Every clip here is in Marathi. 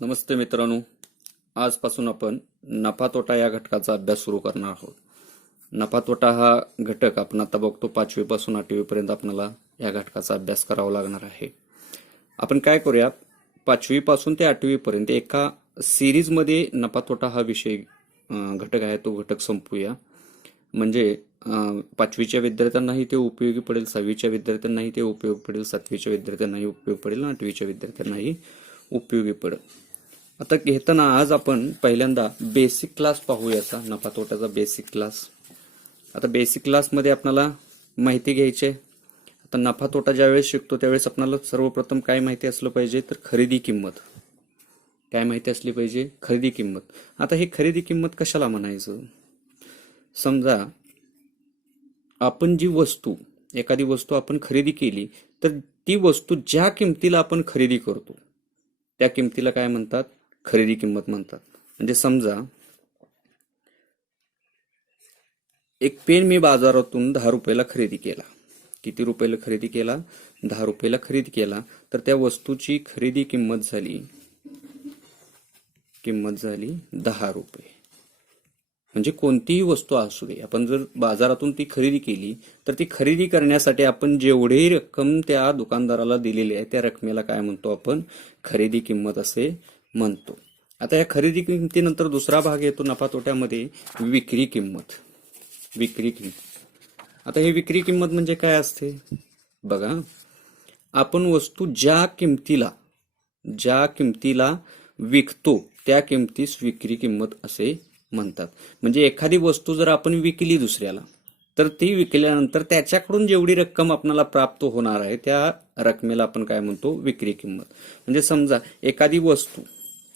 नमस्ते मित्रांनो, आजपासून आपण नफा तोटा या घटकाचा अभ्यास सुरू करणार आहोत. नफा तोटा हा घटक आपण आता बघतो 5वी पासून 8वी पर्यंत आपल्याला या घटकाचा अभ्यास करावा लागणार आहे. आपण काय करूया, 5वी पासून ते 8वी पर्यंत एका सिरीज मध्ये नफा तोटा हा विषय घटक आहे तो घटक संपूया. म्हणजे 5वीच्या विद्यार्थ्यांनाही ते उपयोगी पडेल, 6वीच्या विद्यार्थ्यांनाही ते उपयोगी पडेल, 7वीच्या विद्यार्थ्यांनाही उपयोगी पडेल आणि 8वीच्या विद्यार्थ्यांनाही उपयोगी पडेल. आता घेताना आज आपण पहिल्यांदा बेसिक क्लास पाहूया, नफा तोट्याचा बेसिक क्लास. आता बेसिक क्लासमध्ये आपल्याला माहिती घ्यायची आहे. आता नफा तोटा ज्यावेळेस शिकतो त्यावेळेस आपल्याला सर्वप्रथम काय माहिती असलं पाहिजे, तर खरेदी किंमत. काय माहिती असली पाहिजे? खरेदी किंमत. आता ही खरेदी किंमत कशाला म्हणायचं? समजा आपण जी वस्तू, एखादी वस्तू आपण खरेदी केली, तर ती वस्तू ज्या किमतीला आपण खरेदी करतो त्या किमतीला काय म्हणतात? खरेदी किंमत म्हणतात. म्हणजे समजा एक पेन मी बाजारातून 10 रुपयाला खरेदी केला. किती रुपयाला खरेदी केला? 10 रुपयाला खरेदी केला. तर त्या वस्तूची खरेदी किंमत झाली 10 रुपये. म्हणजे कोणतीही वस्तू असू दे, आपण जर बाजारातून ती खरेदी केली तर ती खरेदी करण्यासाठी आपण जेवढी रक्कम त्या दुकानदाराला दिलेली आहे त्या रकमेला काय म्हणतो आपण? खरेदी किंमत असे म्हणतो. आता या खरेदी किंमतीनंतर दुसरा भाग येतो नफा तोट्यामध्ये, विक्री किंमत. विक्री किंमत. आता ही विक्री किंमत म्हणजे काय असते? बघा, आपण वस्तू ज्या किमतीला विकतो त्या किमतीस विक्री किंमत असे म्हणतात. म्हणजे एखादी वस्तू जर आपण विकली दुसऱ्याला, तर ती विकल्यानंतर त्याच्याकडून जेवढी रक्कम आपल्याला प्राप्त होणार आहे त्या रकमेला आपण काय म्हणतो? विक्री किंमत. म्हणजे समजा एखादी वस्तू,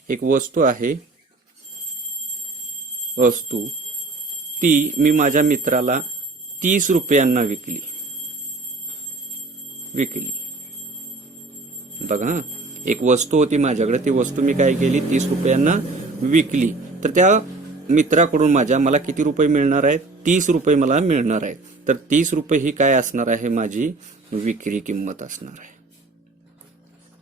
एक वस्तू आहे, ती मी माझ्या मित्राला 30 रुपयांना विकली. बघा, एक वस्तू होती माझ्याकडे, ती वस्तू मी काय केली? 30 रुपयांना विकली. तर त्या मित्राकडून मला किती रुपये मिळणार आहेत? 30 रुपये मला मिळणार आहेत. तर 30 रुपये ही काय असणार आहे? माझी विक्री किंमत असणार आहे.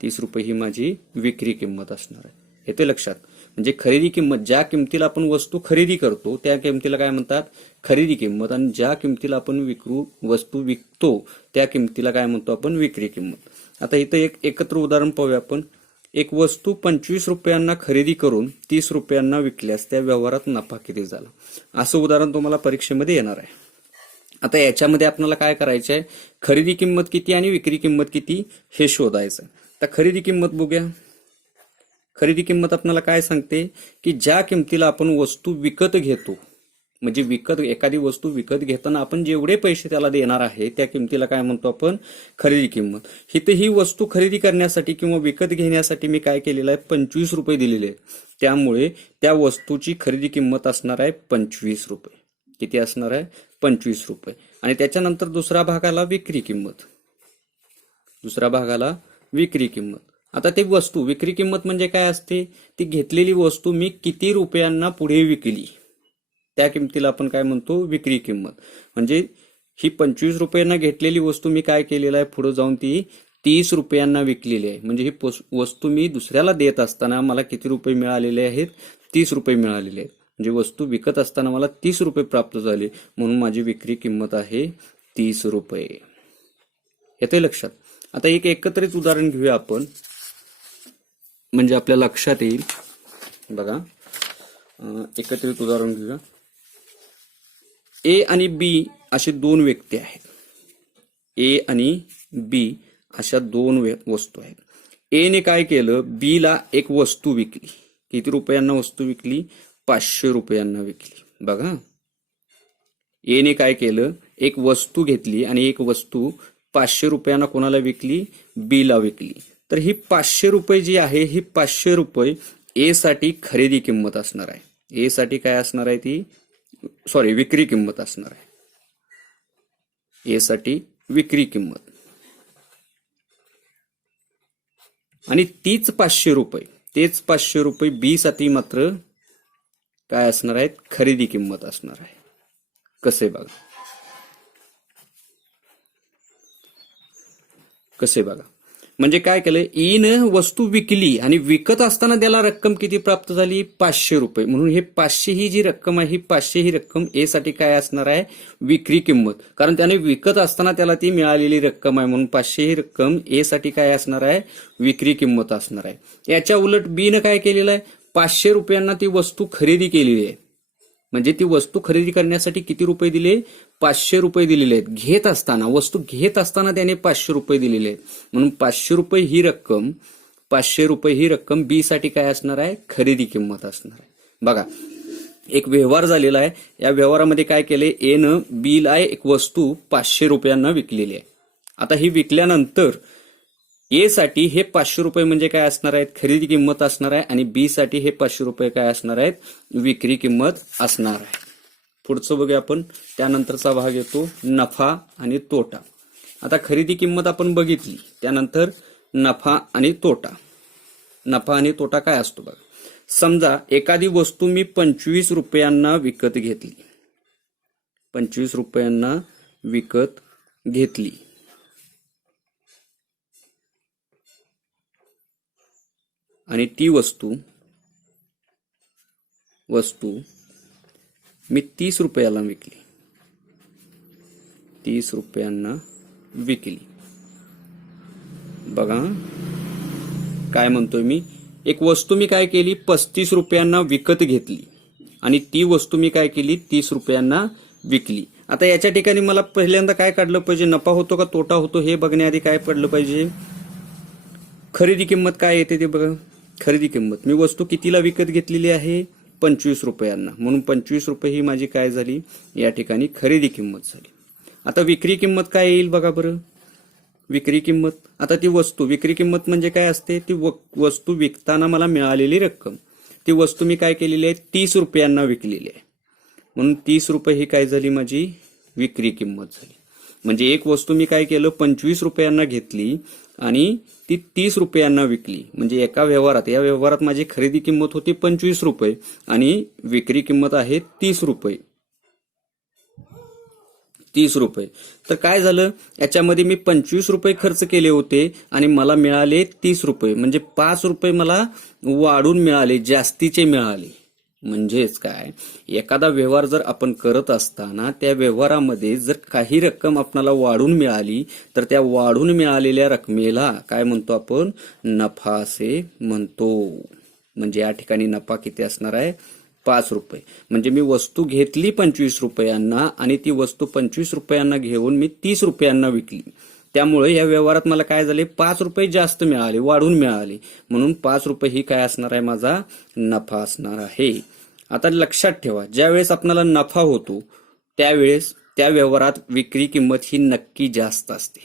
30 रुपये ही माझी विक्री किंमत असणार आहे. येते लक्षात? म्हणजे खरेदी किंमत, ज्या किमतीला आपण वस्तू खरेदी करतो त्या किमतीला काय म्हणतात? खरेदी किंमत. आणि ज्या किमतीला आपण वस्तू विकतो त्या किमतीला काय म्हणतो आपण? विक्री किंमत. आता इथं एक एकत्र उदाहरण पाहूया आपण. एक वस्तू 25 रुपयांना खरेदी करून 30 रुपयांना विकल्यास त्या व्यवहारात नफा किती झाला? असं उदाहरण तुम्हाला परीक्षेमध्ये येणार आहे. आता याच्यामध्ये आपल्याला काय करायचं आहे? खरेदी किंमत किती आणि विक्री किंमत किती हे शोधायचं. तर खरेदी किंमत बघूया. खरेदी किंमत आपल्याला काय सांगते? की ज्या किमतीला आपण वस्तू विकत घेतो, म्हणजे एखादी वस्तू विकत घेताना आपण जेवढे पैसे त्याला देणार आहे त्या किमतीला काय म्हणतो आपण? खरेदी किंमत. इथे ही वस्तू खरेदी करण्यासाठी किंवा विकत घेण्यासाठी मी काय केलेलं आहे? 25 रुपये दिलेले आहेत. त्यामुळे त्या वस्तूची खरेदी किंमत असणार आहे 25 रुपये. किती असणार आहे? 25 रुपये. आणि त्याच्यानंतर दुसरा भाग आला विक्री किंमत. आता ती वस्तू, विक्री किंमत म्हणजे काय असते? ती घेतलेली वस्तू मी किती रुपयांना पुढे विकली त्या किमतीला आपण काय म्हणतो? विक्री किंमत. म्हणजे ही 25 रुपयांना घेतलेली वस्तू मी काय केलेलं आहे? पुढे जाऊन ती 30 रुपयांना विकलेली आहे. म्हणजे ही वस्तू मी दुसऱ्याला देत असताना मला किती रुपये मिळालेले आहेत? 30 रुपये मिळालेले आहेत. म्हणजे वस्तू विकत असताना मला 30 रुपये प्राप्त झाले, म्हणून माझी विक्री किंमत आहे 30 रुपये. येते लक्षात? आता एक एकत्रित उदाहरण घेऊया आपण, म्हणजे आपल्या लक्षात येईल. बघा, एकत्रित उदाहरण घेऊया. ए आणि बी असे दोन व्यक्ती आहेत. ए आणि बी अशा दोन वस्तू आहेत. ए ने काय केलं? बी ला एक वस्तू विकली. किती रुपयांना वस्तू विकली? 500 रुपयांना विकली. बघा, ए ने काय केलं? एक वस्तू घेतली आणि एक वस्तू 500 रुपयांना कोणाला विकली? बी ला विकली. तर ही 500 रुपये जी आहे, ही 500 रुपये ए साठी खरेदी किंमत असणार आहे. ए साठी काय असणार आहे? विक्री किंमत असणार आहे. ए साठी विक्री किंमत. आणि तीच 500 रुपये बी साठी मात्र काय असणार आहेत? खरेदी किंमत असणार आहे. कसे बघा, म्हणजे काय केलं, ईनं वस्तू विकली आणि विकत असताना त्याला रक्कम किती प्राप्त झाली, 500 रुपये. म्हणून हे 500 ही जी रक्कम आहे, ही 500 ही रक्कम ए साठी काय असणार आहे, विक्री किंमत. कारण त्याने विकत असताना त्याला ती मिळालेली रक्कम आहे, म्हणून 500 ही रक्कम ए साठी काय असणार आहे, विक्री किंमत असणार आहे. याच्या उलट बी न काय केलेलं आहे, 500 रुपयांना ती वस्तू खरेदी केलेली आहे. म्हणजे ती वस्तू खरेदी करण्यासाठी किती रुपये दिले, 500 रुपये दिलेले आहेत. घेत असताना, वस्तू घेत असताना त्याने 500 रुपये दिलेले आहेत. म्हणून 500 रुपये ही रक्कम बी साठी काय असणार आहे, खरेदी किंमत असणार आहे. बघा, एक व्यवहार झालेला आहे. या व्यवहारामध्ये काय केले, ए न बी ला एक वस्तू 500 रुपयांना विकलेली आहे. आता ही विकल्यानंतर ए साठी हे 500 रुपये म्हणजे काय असणार आहेत, खरेदी किंमत असणार आहे. आणि बी साठी हे 500 रुपये काय असणार आहेत, विक्री किंमत असणार आहे. पुढचं बघूया आपण. त्यानंतरचा भाग येतो नफा आणि तोटा. आता खरेदी किंमत आपण बघितली, त्यानंतर नफा आणि तोटा. नफा आणि तोटा काय असतो बघा. समजा एखादी वस्तू मी 25 रुपयांना विकत घेतली, 25 रुपयांना विकत घेतली. आणि ती वस्तू मी 30 रुपयाला विकली, 30 रुपयांना विकली. बघा काय म्हणतोय मी, एक वस्तू मी काय केली, 35 रुपयांना विकत घेतली आणि ती वस्तू मी काय केली, 30 रुपयांना विकली. आता याच्या ठिकाणी मला पहिल्यांदा काय काढलं पाहिजे, नफा होतो का तोटा होतो हे बघण्याआधी काय पडलं पाहिजे, खरेदी किंमत काय येते ते बघा. खरेदी किंमत, मी वस्तू कितीला विकत घेतलेली आहे, 25 रुपयांना. म्हणून 25 रुपये ही माझी काय झाली, या ठिकाणी खरेदी किंमत झाली. आता विक्री किंमत काय येईल बघा बरं. विक्री किंमत, आता ती वस्तू, विक्री किंमत म्हणजे काय असते, ती वस्तू विकताना मला मिळालेली रक्कम. ती वस्तू मी काय केलेली आहे, 30 रुपयांना विकलेली आहे. म्हणून 30 रुपये ही काय झाली, माझी विक्री किंमत झाली. म्हणजे एक वस्तू मी काय केलं, 25 रुपयांना घेतली आणि ती 30 रुपयांना विकली. म्हणजे एका व्यवहारात, या व्यवहारात माझी खरेदी किंमत होती 25 रुपये आणि विक्री किंमत आहे 30 रुपये. 30 रुपये. तर काय झालं, याच्यामध्ये मी 25 रुपये खर्च केले होते आणि मला मिळाले 30 रुपये. म्हणजे 5 रुपये मला वाढून मिळाले, जास्तीचे मिळाले. म्हणजेच काय, एखादा व्यवहार जर आपण करत असताना त्या व्यवहारामध्ये जर काही रक्कम आपल्याला वाढून मिळाली तर त्या वाढून मिळालेल्या रकमेला काय म्हणतो आपण, नफा असे म्हणतो. म्हणजे या ठिकाणी नफा किती असणार आहे, 5 रुपये. म्हणजे मी वस्तू घेतली 25 रुपयांना आणि ती वस्तू 25 रुपयांना घेऊन मी 30 रुपयांना विकली. त्यामुळे या व्यवहारात मला काय झाले, 5 रुपये जास्त मिळाले, वाढून मिळाले. म्हणून 5 रुपये ही काय असणार आहे, माझा नफा असणार आहे. आता लक्षात ठेवा, ज्यावेळेस आपल्याला नफा होतो त्यावेळेस त्या व्यवहारात विक्री किंमत ही नक्की जास्त असते.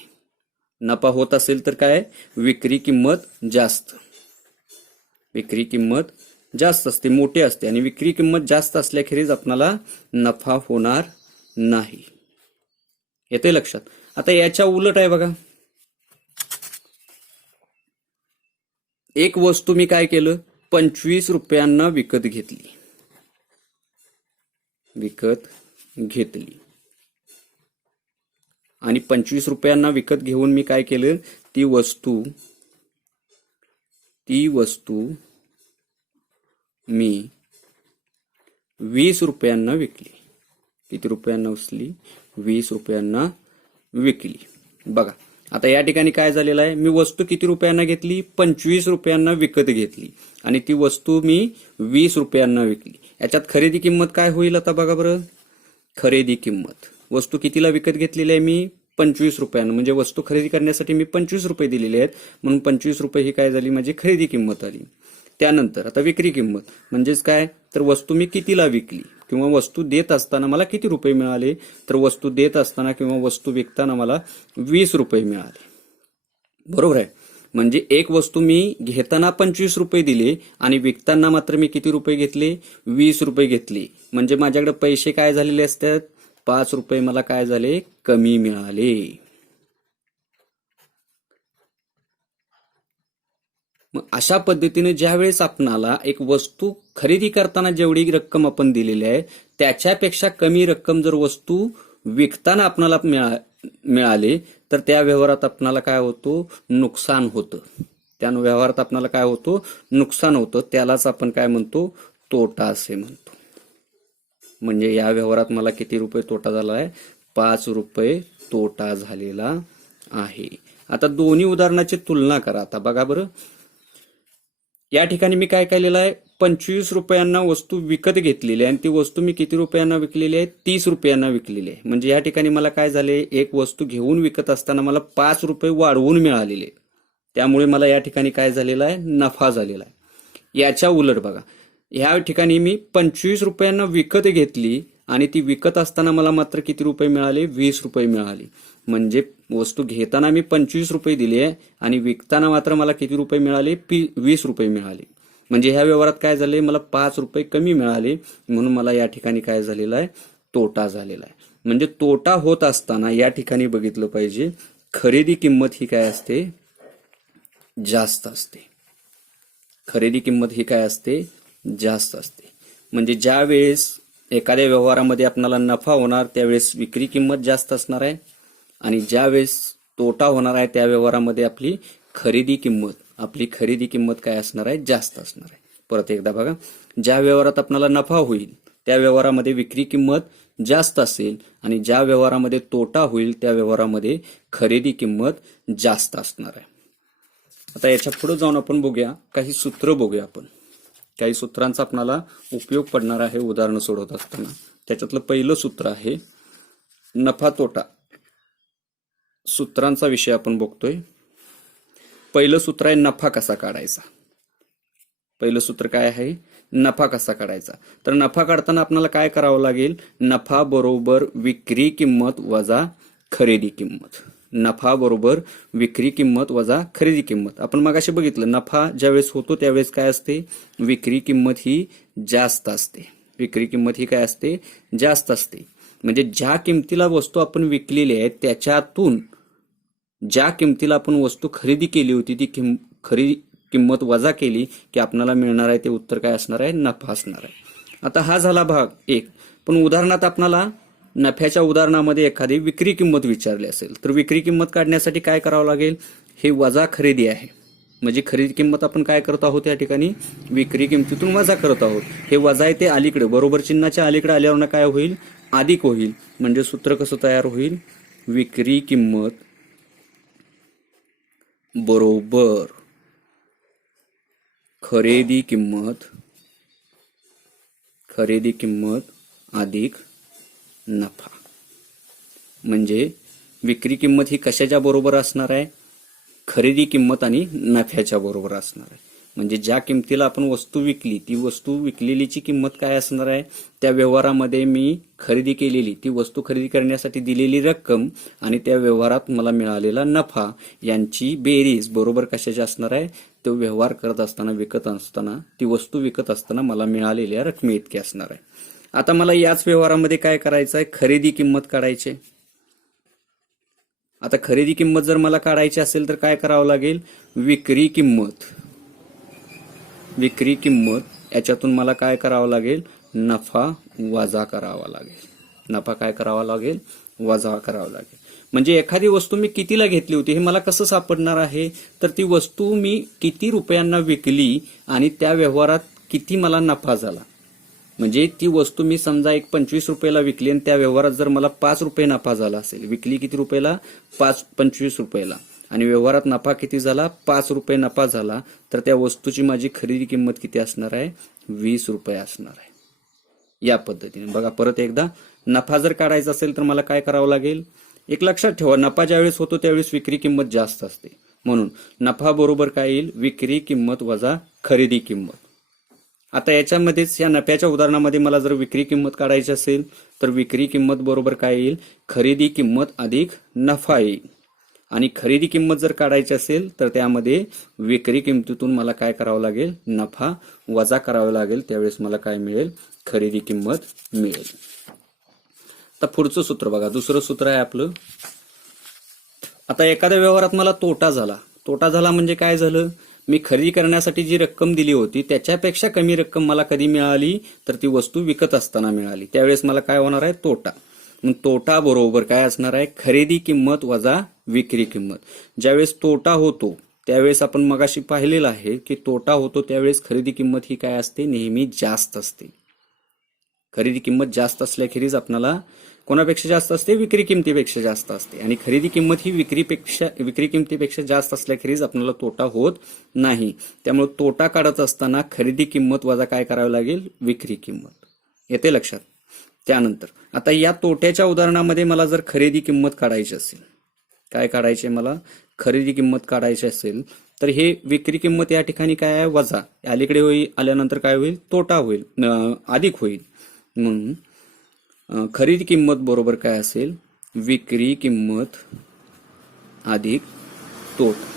नफा होत असेल तर काय, विक्री किंमत जास्त, विक्री किंमत जास्त असते, मोठी असते. आणि विक्री किंमत जास्त असल्याखेरीज आपल्याला नफा होणार नाही. येते लक्षात. आता याच्या उलट आहे बघा, एक वस्तू मी काय केलं, 25 रुपयांना विकत घेतली, आणि 25 रुपयांना विकत घेऊन मी काय केलं, ती वस्तू मी 20 रुपयांना विकली. किती रुपयांना उचली, 20 रुपयांना विकली. बघा आता या ठिकाणी काय झालेलं आहे, मी वस्तू किती रुपयांना घेतली, 25 रुपयांना विकत घेतली आणि ती वस्तू मी 20 रुपयांना विकली. याच्यात खरेदी किंमत काय होईल आता बघा बरं. खरेदी किंमत, वस्तू कितीला विकत घेतलेली आहे मी, 25 रुपयांना. म्हणजे वस्तू खरेदी करण्यासाठी मी 25 रुपये दिलेले आहेत, म्हणून 25 रुपये ही काय झाली, माझी खरेदी किंमत आली. त्यानंतर आता विक्री किंमत म्हणजेच काय, तर वस्तू मी कितीला विकली किंवा वस्तू देत असताना मला किती रुपये मिळाले, तर वस्तू देत असताना किंवा वस्तू विकताना मला 20 रुपये मिळाले. बरोबर आहे. म्हणजे एक वस्तू मी घेताना 25 रुपये दिले आणि विकताना मात्र मी किती रुपये घेतले, 20 रुपये घेतले. म्हणजे माझ्याकडे पैसे काय झालेले असतात, 5 रुपये मला काय झाले, कमी मिळाले. मग अशा पद्धतीने ज्यावेळेस आपणाला एक वस्तू खरेदी करताना जेवढी रक्कम आपण दिलेली आहे त्याच्यापेक्षा कमी रक्कम जर वस्तू विकताना आपणाला मिळाले तर त्या व्यवहारात आपणाला काय होतो, नुकसान होतं. त्या व्यवहारात आपणाला काय होतं, नुकसान होतं. त्यालाच आपण काय म्हणतो, तोटा असे म्हणतो. म्हणजे या व्यवहारात मला किती रुपये तोटा झाला आहे, 5 रुपये तोटा झालेला आहे. आता दोन्ही उदाहरणाची तुलना करा. आता बघा बरं, या ठिकाणी मी काय केलेलं आहे, 25 रुपयांना वस्तू विकत घेतलेली आहे आणि ती वस्तू मी किती रुपयांना विकलेली आहे, 30 रुपयांना विकलेली आहे. म्हणजे या ठिकाणी मला काय झाले, एक वस्तू घेऊन विकत असताना मला 5 रुपये वाढवून मिळालेले. त्यामुळे मला या ठिकाणी काय झालेला आहे, नफा झालेला आहे. याच्या उलट बघा, ह्या ठिकाणी मी 25 रुपयांना विकत घेतली आणि ती विकत असताना मला मात्र किती रुपये मिळाले, 20 रुपये मिळाले. म्हणजे वस्तू घेताना मी 25 रुपये दिले आहे आणि विकताना मात्र मला किती रुपये मिळाले, 20 रुपये मिळाले. म्हणजे ह्या व्यवहारात काय झाले, मला 5 रुपये कमी मिळाले. म्हणून मला या ठिकाणी काय झालेला आहे, तोटा झालेला आहे. म्हणजे तोटा होत असताना या ठिकाणी बघितलं पाहिजे, खरेदी किंमत ही काय असते, जास्त असते. खरेदी किंमत ही काय असते, जास्त असते. म्हणजे ज्या वेळेस एखाद्या व्यवहारामध्ये आपल्याला नफा होणार त्यावेळेस विक्री किंमत जास्त असणार आहे आणि ज्या वेळेस तोटा होणार आहे त्या व्यवहारामध्ये आपली खरेदी किंमत काय असणार आहे, जास्त असणार आहे. परत एकदा बघा, ज्या व्यवहारात आपल्याला नफा होईल त्या व्यवहारामध्ये विक्री किंमत जास्त असेल आणि ज्या व्यवहारामध्ये तोटा होईल त्या व्यवहारामध्ये खरेदी किंमत जास्त असणार आहे. आता याच्या पुढे जाऊन आपण बघूया, काही सूत्र बघूया आपण. काही सूत्रांचा आपल्याला उपयोग पडणार आहे उदाहरण सोडवत असताना. त्याच्यातलं पहिलं सूत्र आहे नफा तोटा. सूत्रांचा विषय आपण बघतोय. पहिलं सूत्र आहे नफा कसा काढायचा. पहिलं सूत्र काय आहे, नफा कसा काढायचा. तर नफा काढताना आपल्याला काय करावं लागेल, नफा बरोबर विक्री किंमत वजा खरेदी किंमत. नफा बरोबर विक्री किंमत वजा खरेदी किंमत. आपण मगाशी बघितलं, नफा ज्यावेळेस होतो त्यावेळेस काय असते, विक्री किंमत ही जास्त असते. विक्री किंमत ही काय असते, जास्त असते. म्हणजे ज्या किमतीला वस्तू आपण विकलेली आहे त्याच्यातून ज्या किमतीला आपण वस्तू खरेदी केली होती ती खरेदी किंमत वजा केली की आपल्याला मिळणार आहे ते उत्तर काय असणार आहे, नफा असणार आहे. आता हा झाला भाग एक. पण उदाहरणात आपल्याला नफ्याच्या उदाहरणामध्ये एखादी विक्री किंमत विचारली असेल तर विक्री किंमत काढण्यासाठी काय करावं लागेल, हे वजा खरेदी आहे. म्हणजे खरेदी किंमत आपण काय करत आहोत, या ठिकाणी विक्री किंमतीतून वजा करत आहोत. हे वजा आहे ते अलीकडे बरोबर चिन्हाच्या अलीकडे आल्यावर काय होईल, अधिक होईल. म्हणजे सूत्र कसं तयार होईल, विक्री किंमत बरोबर खरेदी किंमत अधिक नफा. म्हणजे विक्री किंमत ही कशाच्या बरोबर असणार आहे, खरेदी किंमत आणि नफ्याच्या बरोबर असणार आहे. म्हणजे ज्या किमतीला आपण वस्तू विकली ती वस्तू विकलेलीची किंमत काय असणार आहे, त्या व्यवहारामध्ये मी खरेदी केलेली ती वस्तू खरेदी करण्यासाठी दिलेली रक्कम आणि त्या व्यवहारात मला मिळालेला नफा यांची बेरीज बरोबर कशाची असणार आहे, तो व्यवहार करत असताना विकत असताना ती वस्तू विकत असताना मला मिळालेल्या रकमे इतकी असणार आहे. आता मला याच व्यवहारामध्ये काय करायचं आहे, खरेदी किंमत काढायची. आता खरेदी किंमत जर मला काढायची असेल तर काय करावं लागेल, विक्री किंमत याच्यातून मला काय करावं लागेल, नफा वजा करावा लागेल. नफा काय करावा लागेल, वजा करावा लागेल. म्हणजे एखादी वस्तू मी कितीला घेतली होती हे मला कसं सापडणार आहे, तर ती वस्तू मी किती रुपयांना विकली आणि त्या व्यवहारात किती मला नफा झाला. म्हणजे ती वस्तू मी समजा 25 रुपयाला विकली आणि त्या व्यवहारात जर मला 5 रुपये नफा झाला असेल, विकली किती रुपयाला, 25 रुपयाला आणि व्यवहारात नफा किती झाला, 5 रुपये नफा झाला, तर त्या वस्तूची माझी खरेदी किंमत किती असणार आहे, 20 रुपये असणार आहे. या पद्धतीने बघा, परत एकदा नफा जर काढायचा असेल तर मला काय करावं लागेल, एक लक्षात ठेवा, नफा ज्यावेळेस होतो त्यावेळेस विक्री किंमत जास्त असते. म्हणून नफा बरोबर काय येईल, विक्री किंमत वजा खरेदी किंमत. आता याच्यामध्येच या नफ्याच्या उदाहरणामध्ये मला जर विक्री किंमत काढायची असेल तर विक्री किंमत बरोबर काय येईल, खरेदी किंमत अधिक नफा येईल. आणि खरेदी किंमत जर काढायची असेल तर त्यामध्ये विक्री किंमतीतून मला काय करावं लागेल, नफा वजा करावा लागेल. त्यावेळेस मला काय मिळेल, खरेदी किंमत मिळेल. आता पुढचं सूत्र बघा, दुसरं सूत्र आहे आपलं. आता एखाद्या व्यवहारात मला तोटा झाला म्हणजे काय झालं, मी खरेदी करण्यासाठी जी रक्कम दिली होती त्याच्यापेक्षा कमी रक्कम मला कधी मिळाली, तर ती वस्तू विकत असताना मिळाली. त्यावेळेस मला काय होणार आहे, तोटा. मग तोटा बरोबर काय असणार आहे, खरेदी किंमत वजा विक्री किंमत. ज्यावेळेस तोटा होतो त्यावेळेस आपण मगाशी पाहिलेलं आहे की तोटा होतो त्यावेळेस खरेदी किंमत ही काय असते, नेहमी जास्त असते. खरेदी किंमत जास्त असल्याखेरीज आपल्याला कोणापेक्षा जास्त असते, विक्री किमतीपेक्षा जास्त असते. आणि खरेदी किंमत ही विक्री किमतीपेक्षा जास्त असल्याखेरीज आपल्याला तोटा होत नाही. त्यामुळे तोटा काढत असताना खरेदी किंमत वजा काय करावी लागेल, विक्री किंमत. येते लक्षात. त्यानंतर आता या तोट्याच्या उदाहरणामध्ये मला जर खरेदी किंमत काढायची असेल, काय काढायचे, मला खरेदी किंमत काढायची असेल तर हे विक्री किंमत या ठिकाणी काय आहे, वजा, अलीकडे होईल, आल्यानंतर काय होईल, तोटा होईल, अधिक होईल. म्हणून खरेदी किंमत बरोबर काय असेल, विक्री किंमत अधिक तोटा.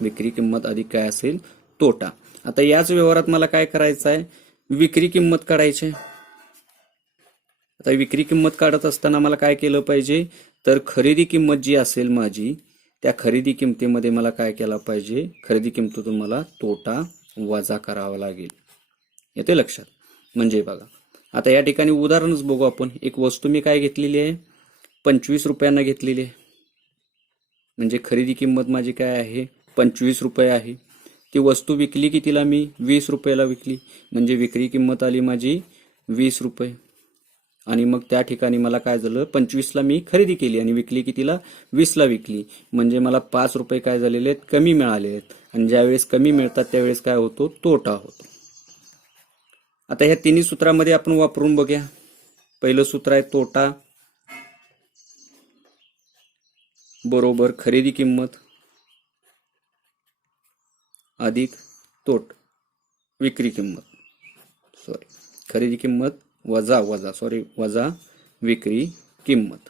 विक्री किंमत अधिक काय असेल, तोटा. आता याच व्यवहारात मला काय करायचं आहे, विक्री किंमत काढायची. आता विक्री किंमत काढत असताना मला काय केलं पाहिजे, तर खरेदी किंमत जी असेल माझी, त्या खरेदी किमतीमध्ये मला काय केलं पाहिजे, खरेदी किंमतीतून मला तोटा वजा करावा लागेल. येते लक्षात. म्हणजे बघा आता या ठिकाणी उदाहरणच बघू आपण. एक वस्तू मी काय घेतलेली आहे, 25 रुपयांना घेतलेली आहे. म्हणजे खरेदी किंमत माझी काय आहे, 25 रुपये आहे. ती वस्तू विकली कितीला मी, 20 रुपयाला विकली. म्हणजे विक्री किंमत आली माझी 20 रुपये. आणि मग त्या ठिकाणी मला काय झालं, 25ला मी खरेदी केली आणि विकली कितीला, 20ला विकली. म्हणजे मला 5 रुपये काय झालेले आहेत, कमी मिळाले आहेत. आणि ज्यावेळेस कमी मिळतात त्यावेळेस काय होतो, तोटा होतो. आता ह्या तिन्ही सूत्रामध्ये आपण वापरून बघूया. पहिलं सूत्र आहे तोटा बरोबर खरेदी किंमत अधिक विक्री किंमत, खरेदी किंमत वजा विक्री किंमत.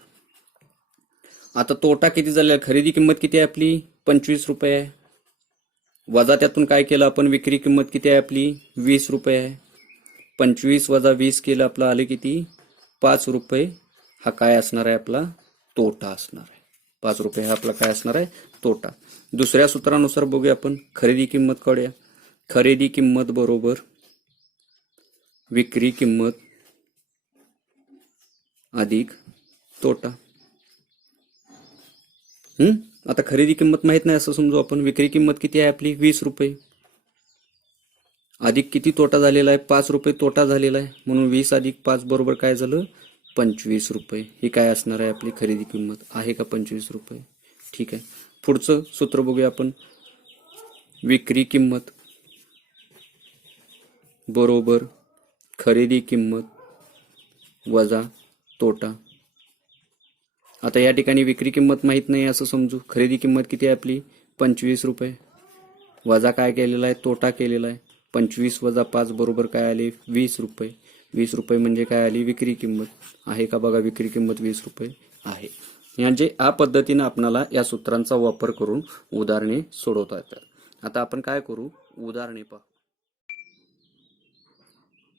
आता तोटा किती झाला, खरेदी किंमत किती आहे आपली, 25 रुपये आहे. वजा त्यातून काय केलं आपण, विक्री किंमत किती आहे आपली, 20 रुपये आहे. 25 वजा 20 केलं आपलं आले किती, 5 रुपये. हा काय असणार आहे, आपला तोटा असणार आहे. 5 रुपये हा आपला काय असणार आहे, तोटा. दुसऱ्या सूत्रानुसार बघूया आपण, खरेदी किंमत काढूया. खरेदी किंमत बरोबर विक्री किंमत अधिक तोटा. आता खरेदी किंमत माहित नाही असं समजू आपण. विक्री किंमत किती आहे आपली, 20 रुपये. अधिक किती तोटा झालेला आहे, 5 रुपये तोटा झालेला आहे. म्हणून 20 अधिक 5 बरोबर काय झालं, 25 रुपये. ही काय असणार आहे आपली खरेदी किंमत, आहे का 25 रुपये. ठीक आहे. पुढचं सूत्र बघूया आपण. विक्री किंमत बरोबर खरेदी किंमत वजा तोटा. आता या ठिकाणी विक्री किंमत माहित नाही असं समजू. खरेदी किंमत किती आहे आपली, 25 रुपये. वजा काय केलेला आहे, तोटा केलेला आहे. 25 वजा 5 बरोबर काय आले, 20 रुपये. 20 रुपये म्हणजे काय आली, विक्री किंमत. आहे का बघा, विक्री किंमत 20 रुपये आहे. म्हणजे या पद्धतीने आपल्याला या सूत्रांचा वापर करून उदाहरणे सोडवता येतात. आता आपण काय करू,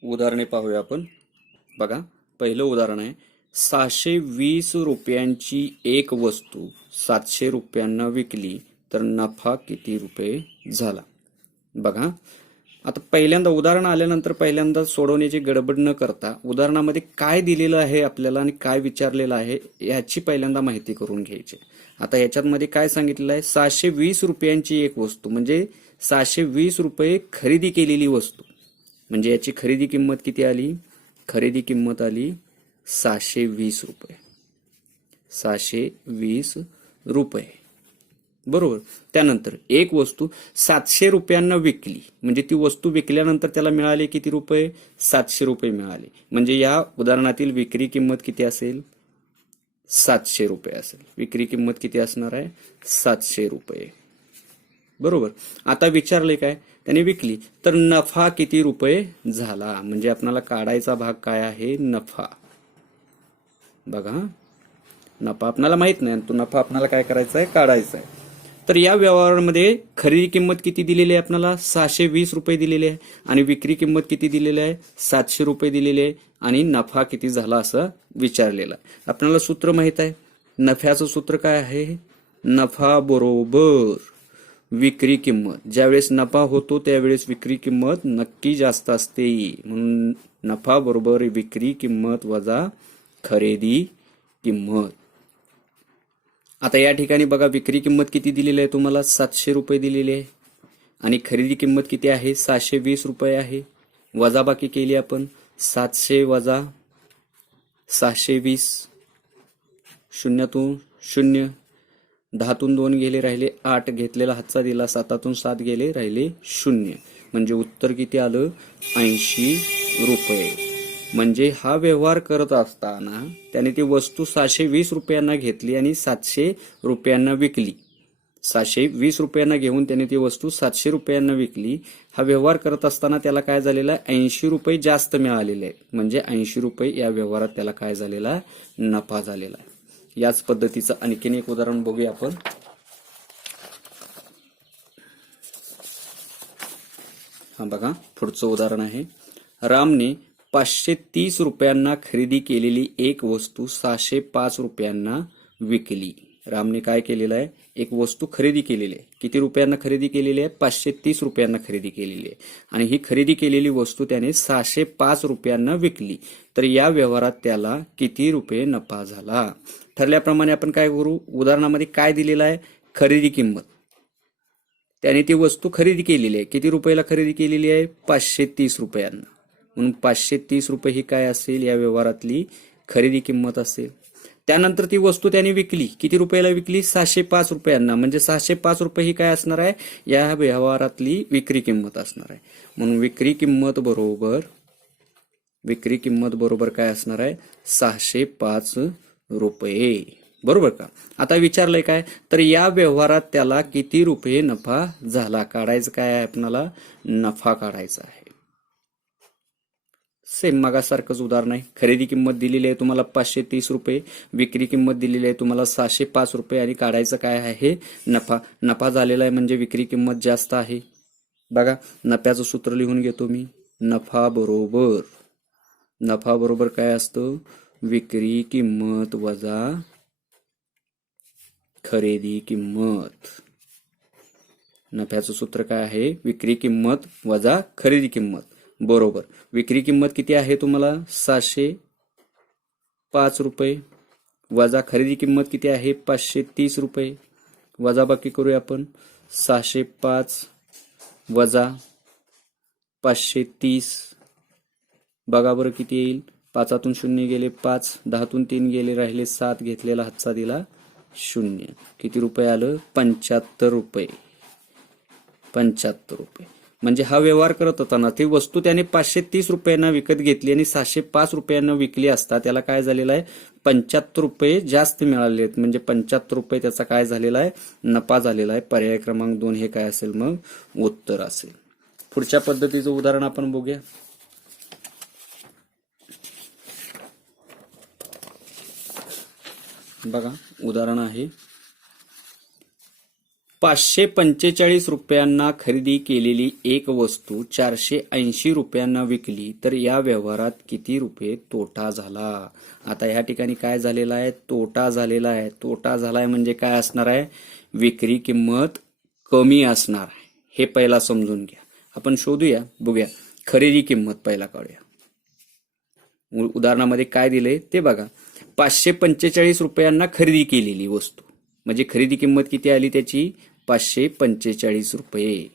उदाहरणे पाहूया आपण. बघा पहिलं उदाहरण आहे, 620 रुपयांची एक वस्तू 700 रुपयांना विकली तर नफा किती रुपये झाला. बघा आता पहिल्यांदा उदाहरण आल्यानंतर पहिल्यांदा सोडवण्याची गडबड न करता उदाहरणामध्ये काय दिलेलं आहे आपल्याला आणि काय विचारलेलं आहे याची पहिल्यांदा माहिती करून घ्यायची. आता याच्यामध्ये काय सांगितलेलं आहे, 620 रुपयांची एक वस्तू म्हणजे 620 रुपये खरेदी केलेली वस्तू. म्हणजे याची खरेदी किंमत किती आली, खरेदी किंमत आली 620 रुपये. 620 रुपये बरोबर. त्यानंतर एक वस्तू 700 रुपयांना विकली म्हणजे ती वस्तू विकल्यानंतर त्याला मिळाले किती रुपये, 700 रुपये मिळाले. म्हणजे या उदाहरणातील विक्री किंमत किती असेल, 700 रुपये असेल. विक्री किंमत किती असणार आहे, 700 रुपये बरोबर. आता विचारले काय, त्याने विकली तर नफा किती रुपये झाला. म्हणजे आपल्याला काढायचा भाग काय आहे, नफा. बघा नफा आपल्याला माहित नाही, तो नफा आपल्याला काय करायचा आहे, काढायचा आहे. तर या व्यवहारामध्ये खरेदी किंमत किती दिलेली आहे आपल्याला, 620 रुपये दिलेली आहे आणि विक्री किंमत किती दिलेली आहे, 700 रुपये दिलेली आहे आणि नफा किती झाला असं विचारलेलं आहे. आपल्याला सूत्र माहित आहे, नफ्याचं सूत्र काय आहे, नफा बरोबर विक्री किंमत. ज्यावेळेस नफा होतो त्यावेळेस विक्री किंमत नक्की जास्त असते. म्हणून नफा बरोबर विक्री किंमत वजा खरेदी किंमत. आता या ठिकाणी बघा विक्री किंमत किती दिलेली आहे तुम्हाला 700 रुपये दिलेली आहे आणि खरेदी किंमत किती आहे 620 रुपये आहे. वजाबाकी केली आपण 700 वजा 620, शून्यातून शून्य, 10तून 2 गेले राहिले 8, घेतलेला हातचा दिला 7तून 7 गेले राहिले 0. म्हणजे उत्तर किती आलं 80 रुपये. म्हणजे हा व्यवहार करत असताना त्याने ती वस्तू 620 रुपयांना घेतली आणि 700 रुपयांना विकली. 720 रुपयांना घेऊन त्याने ती वस्तू 700 रुपयांना विकली. हा व्यवहार करत असताना त्याला काय झालेला आहे 80 रुपये जास्त मिळालेले आहेत. म्हणजे 80 रुपये या व्यवहारात त्याला काय झालेला आहे नफा झालेला आहे. याच पद्धतीचं आणखीन एक उदाहरण बघूया आपण. हा बघा पुढचं उदाहरण आहे. रामने 530 रुपयांना खरेदी केलेली एक वस्तू 605 रुपयांना विकली. रामने काय केलेलं आहे एक वस्तू खरेदी केलेली आहे. किती रुपयांना खरेदी केलेली आहे 530 रुपयांना खरेदी केलेली आहे आणि ही खरेदी केलेली वस्तू त्याने 605 रुपयांना विकली. तर या व्यवहारात त्याला किती रुपये नफा झाला. ठरल्याप्रमाणे आपण काय करू. उदाहरणामध्ये काय दिलेलं आहे खरेदी किंमत. त्याने ती वस्तू खरेदी केलेली आहे. किती रुपयाला खरेदी केलेली आहे 530 रुपयांना. म्हणून 530 रुपये ही काय असेल या व्यवहारातली खरेदी किंमत असेल. त्यानंतर ती वस्तू त्याने विकली. किती रुपयाला विकली 605 रुपयांना. म्हणजे 605 रुपये ही काय असणार आहे या व्यवहारातली विक्री किंमत असणार आहे. म्हणून विक्री किंमत बरोबर काय असणार आहे 605 रुपये. बरोबर का. आता विचारलंय काय तर या व्यवहारात त्याला किती रुपये नफा झाला. काढायचं काय आहे आपल्याला नफा काढायचा आहे. सेम मागासारखंच उदाहरण आहे. खरेदी किंमत दिलेली आहे तुम्हाला 530 रुपये, विक्री किंमत दिलेली आहे तुम्हाला 605 रुपये आणि काढायचं काय आहे नफा. नफा झालेला आहे म्हणजे विक्री किंमत जास्त आहे. बघा नफ्याचं सूत्र लिहून घेतो मी. नफा बरोबर काय असतं विक्री किंमत वजा खरेदी किंमत. नफ्याचं सूत्र काय आहे विक्री किंमत वजा खरेदी किंमत. बरोबर विक्री किंमत किती आहे तुम्हाला 605 रुपये वजा खरेदी किंमत किती आहे 530 रुपये. वजाबाकी करूया आपण 605 वजा 530. बघा बरं किती येईल. 5तून 0 गेले 5, 10तून 3 गेले राहिले 7, घेतलेला हातचा दिला 0. किती रुपये आलं 75 रुपये. 75 रुपये. म्हणजे हा व्यवहार करत होताना ती वस्तू त्याने 530 रुपयांना विकत घेतली आणि 605 रुपयांना विकली असता त्याला काय झालेलं आहे 75 रुपये जास्त मिळाले आहेत. म्हणजे 75 रुपये त्याचा काय झालेला आहे नफा झालेला आहे. पर्याय क्रमांक 2 हे काय असेल मग उत्तर असेल. पुढच्या पद्धतीचं उदाहरण आपण बघूया. बघा उदाहरण आहे 545 रुपयांना खरेदी केलेली एक वस्तू 480 रुपयांना विकली. तर या व्यवहारात किती रुपये तोटा झाला. आता या ठिकाणी काय झालेला आहे तोटा झालेला आहे. तोटा झालाय म्हणजे काय असणार आहे विक्री किंमत कमी असणार आहे. हे पहिला समजून घ्या. आपण शोधूया बघूया. खरेदी किंमत पहिला काढूया. उदाहरणामध्ये काय दिले ते बघा. 545 रुपयांना खरेदी केलेली वस्तू म्हणजे खरेदी किंमत किती आली त्याची 545 रुपये.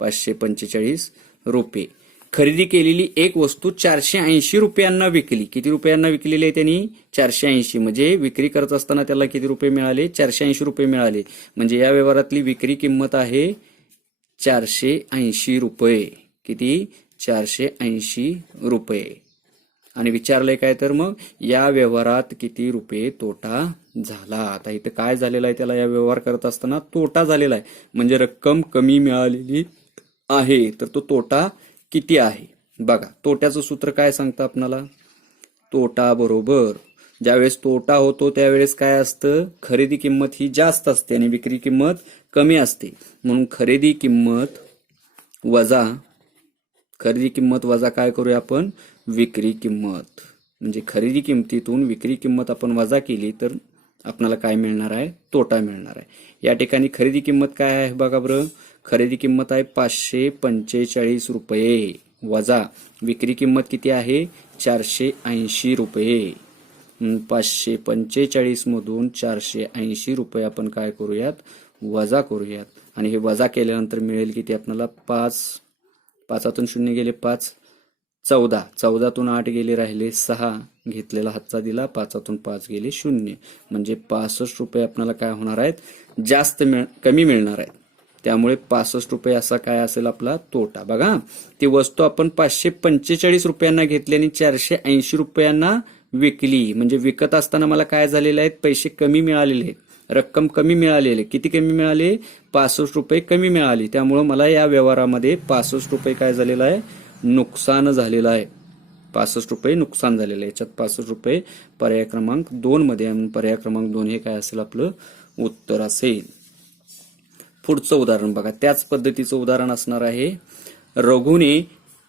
545 रुपये. खरेदी केलेली एक वस्तू 480 रुपयांना विकली. किती रुपयांना विकलेली आहे त्यांनी 480. म्हणजे विक्री करत असताना त्याला किती रुपये मिळाले 480 रुपये मिळाले. म्हणजे या व्यवहारातली विक्री किंमत आहे 480 रुपये. किती 480 रुपये. आणि विचारलंय काय तर मग या व्यवहारात किती रुपये तोटा झाला. आता इथे काय झालेला आहे त्याला या व्यवहार करत असताना तोटा झालेला आहे. म्हणजे रक्कम कमी मिळालेली आहे. तर तो तोटा किती आहे बघा. तोट्याचं सूत्र काय सांगतं आपल्याला तोटा बरोबर ज्यावेळेस तोटा होतो त्यावेळेस काय असतं खरेदी किंमत ही जास्त असते आणि विक्री किंमत कमी असते. म्हणून खरेदी किंमत वजा काय करूया आपण विक्री किंमत. म्हणजे खरेदी किंमतीतून विक्री किंमत आपण वजा केली तर आपल्याला काय मिळणार आहे तोटा मिळणार आहे. या ठिकाणी खरेदी किंमत काय आहे बघा बरं. खरेदी किंमत आहे 545 रुपये वजा विक्री किंमत किती आहे 480 रुपये. 545 मधून 480 रुपये आपण काय करूयात, वजा करूयात. आणि हे वजा केल्यानंतर मिळेल किती आपल्याला, 5 शून्य गेले 5, 14, 14तून 8 गेले राहिले 6, घेतलेला हातचा दिला, 5 गेले 0, म्हणजे 65 रुपये आपल्याला काय होणार आहेत, कमी मिळणार आहेत. त्यामुळे 65 रुपये असा काय असेल आपला तोटा. बघा, ती वस्तू आपण 545 रुपयांना घेतली आणि 480 रुपयांना विकली, म्हणजे विकत असताना मला काय झालेले आहेत, पैसे कमी मिळालेले आहेत, रक्कम कमी मिळालेली. किती कमी मिळाले, 65 रुपये कमी मिळाली. त्यामुळे मला या व्यवहारामध्ये 65 रुपये काय झालेलं आहे, नुकसान झालेलं आहे. 65 रुपये नुकसान झालेलं आहे. याच्यात 65 रुपये पर्याय क्रमांक 2 मध्ये, पर्याय क्रमांक 2 हे काय असेल आपलं उत्तर असेल. पुढचं उदाहरण बघा, त्याच पद्धतीचं उदाहरण असणार आहे. रघुने